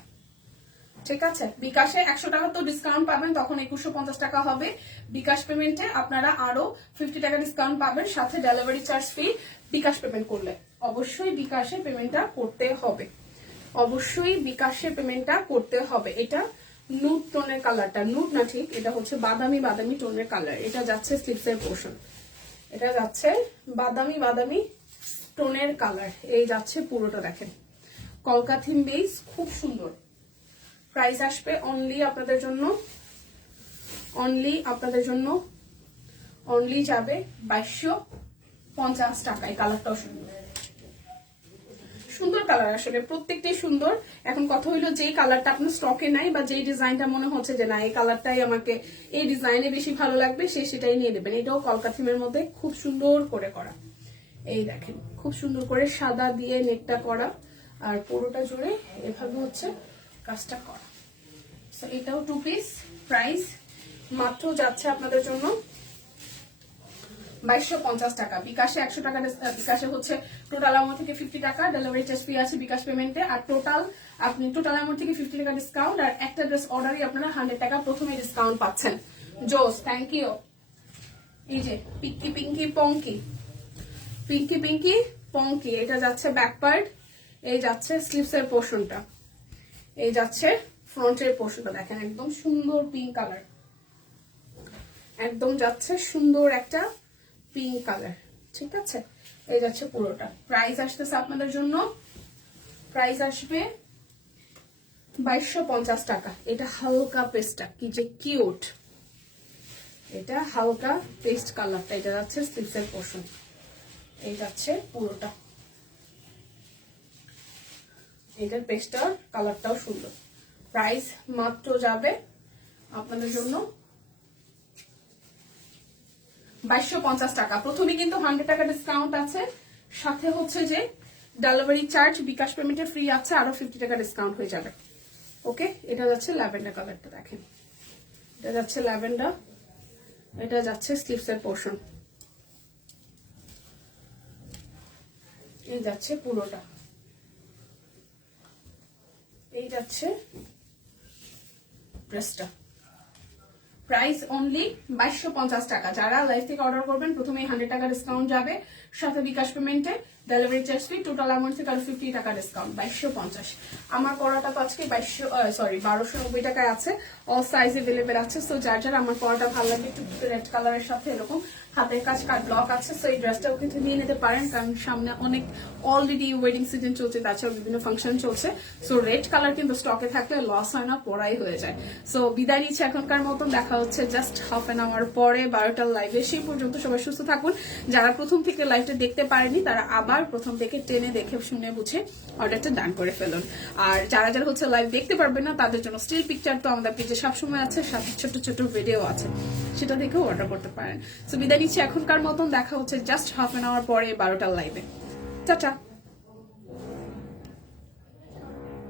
ঠিক আছে, বিকাশে 100 টাকা তো ডিসকাউন্ট পাবেন, তখন 2150 টাকা হবে। বিকাশ পেমেন্টে আপনারা আরো 50 টাকা ডিসকাউন্ট পাবেন, সাথে ডেলিভারি চার্জ ফ্রি। বিকাশ পেমেন্ট করলে অবশ্যই বিকাশে পেমেন্টটা করতে হবে, অবশ্যই বিকাশে পেমেন্টটা করতে হবে। এটা নুড টোনের কালারটা, নুড না ঠিক, এটা হচ্ছে বাদামি বাদামি টোনের কালার। এটা যাচ্ছে স্লিভস এর পোর্শন, এটা যাচ্ছে বাদামি বাদামি টোনের কালার, এই যাচ্ছে পুরোটা। দেখেন কলকাথিম বেস, খুব সুন্দর। প্রাইস আসবে অনলি আপনাদের জন্য, অনলি আপনাদের জন্য, অনলি যাবে 2250 টাকায়। কালারটাও সুন্দর, সুন্দর কালার, আসলে প্রত্যেকটাই সুন্দর। এখন কথা হইলো যেই কালারটা আপনার স্টকে নাই, বা যেই ডিজাইনটা মনে হচ্ছে যে না এই কালারটাই আমাকে এই ডিজাইনে বেশি ভালো লাগবে, সে সেটাই নিয়ে নেবেন। এটাও কলকাথিমের মধ্যে খুব সুন্দর করে করা, এই দেখেন খুব সুন্দর করে সাদা দিয়ে নেকটা করা, আর পুরোটা জুড়ে এভাবে হচ্ছে কাজটা করা। সো এটাও টু পিস, প্রাইস মাত্র যাচ্ছে আপনাদের জন্য 2250 টাকা। বিকাশে 100 টাকা, বিকাশে হচ্ছে টোটাল অ্যামাউন্ট থেকে 50 টাকা ডেলিভারি চার্জ ফ্রি আছে বিকাশ পেমেন্টে। আর টোটাল আপনি টোটাল অ্যামাউন্ট থেকে 50 টাকা ডিসকাউন্ট, আর একটা ড্রেস অর্ডারই আপনারা 100 টাকা প্রথমে ডিসকাউন্ট পাচ্ছেন। জোস, থ্যাংক ইউ। এই যে পিঙ্কি পিঙ্কি পঙ্কি, পিঙ্কি পিঙ্কি পঙ্কি, এটা যাচ্ছে ব্যাক পার্ট, এই যাচ্ছে স্লিভস এর পোর্শনটা, এই যাচ্ছে ফ্রন্টের পোর্শনটা। দেখেন একদম সুন্দর পিঙ্ক কালার, একদম যাচ্ছে সুন্দর একটা পিঙ্ক কালার। ঠিক আছে, এই যাচ্ছে পুরোটা। প্রাইস আসতেছে আপনাদের জন্য, প্রাইস আসবে 2250 টাকা। এটা হালকা পেস্টটা কি যে কিউট, এটা হালকা পেস্ট কালারটা, এটা যাচ্ছে স্লিভসের পোর্শন, এই যাচ্ছে পুরোটা। এটার পেস্টটার কালারটাও সুন্দর। প্রাইস মাত্র যাবে আপনাদের জন্য 2250 টাকা। প্রথমে কিন্তু 100 টাকা ডিসকাউন্ট আছে, সাথে হচ্ছে যে ডেলিভারি চার্জ বিকাশ পেমেন্টে ফ্রি আছে, আরো 50 টাকা ডিসকাউন্ট হয়ে যাবে। ওকে, এটা যাচ্ছে ল্যাভেন্ডার কালারটা, দেখেন এটা যাচ্ছে ল্যাভেন্ডার, এটা যাচ্ছে স্লিভসের পোর্শন, এই যাচ্ছে পুরোটা, এই যাচ্ছে ড্রেসটা। প্রাইস অনলি 2250 টাকা। যারা লাইভ থেকে অর্ডার করবেন প্রথমে 100 টাকা ডিসকাউন্ট যাবে, সাথে বিকাশ পেমেন্টে delivery charge free, total amount থেকে আরো 50 টাকা ডিসকাউন্ট, 2250। আমার পড়াটা তো আজকে 1290 টাকায় আছে, অল সাইজ এভেলেবেল আছে। সো যার যার আমার পড়াটা ভালো লাগে, একটু রেড কালারের সাথে এরকম হাতের কাজ কাট ব্লক আছে, সো এই ড্রেসটাও কিন্তু নিয়ে নিতে পারেন, কারণ সামনে অনেক অলরেডি ওয়েডিং সিজন চলছে, তাছাড়াও বিভিন্ন ফাংশন চলছে। সো রেড কালার কিন্তু স্টকে থাকলে লস হয় না, পড়াই হয়ে যায়। সো বিদায় নিচ্ছে এখনকার মতন, দেখা হচ্ছে জাস্ট হাফ এন আওয়ার পরে 12টার লাইভে। সেই পর্যন্ত সবাই সুস্থ থাকুন। যারা প্রথম থেকে লাইভটা দেখতে পারেনি তারা আবার প্রথম থেকে টেনে দেখে শুনে বুঝে অর্ডারটা ডান করে ফেলুন। আর যারা যারা হচ্ছে লাইভ দেখতে পারবেন না তাদের জন্য স্টিল পিকচার তো আমাদের পেজে সবসময় আছে, সাথে ছোট ছোট ভিডিও আছে, সেটা দেখেও অর্ডার করতে পারেন। সো বিদায় নিচ্ছি এখনকার মতন, দেখা হচ্ছে জাস্ট হাফ এন আওয়ার পরে 12টার লাইভে। টাটা।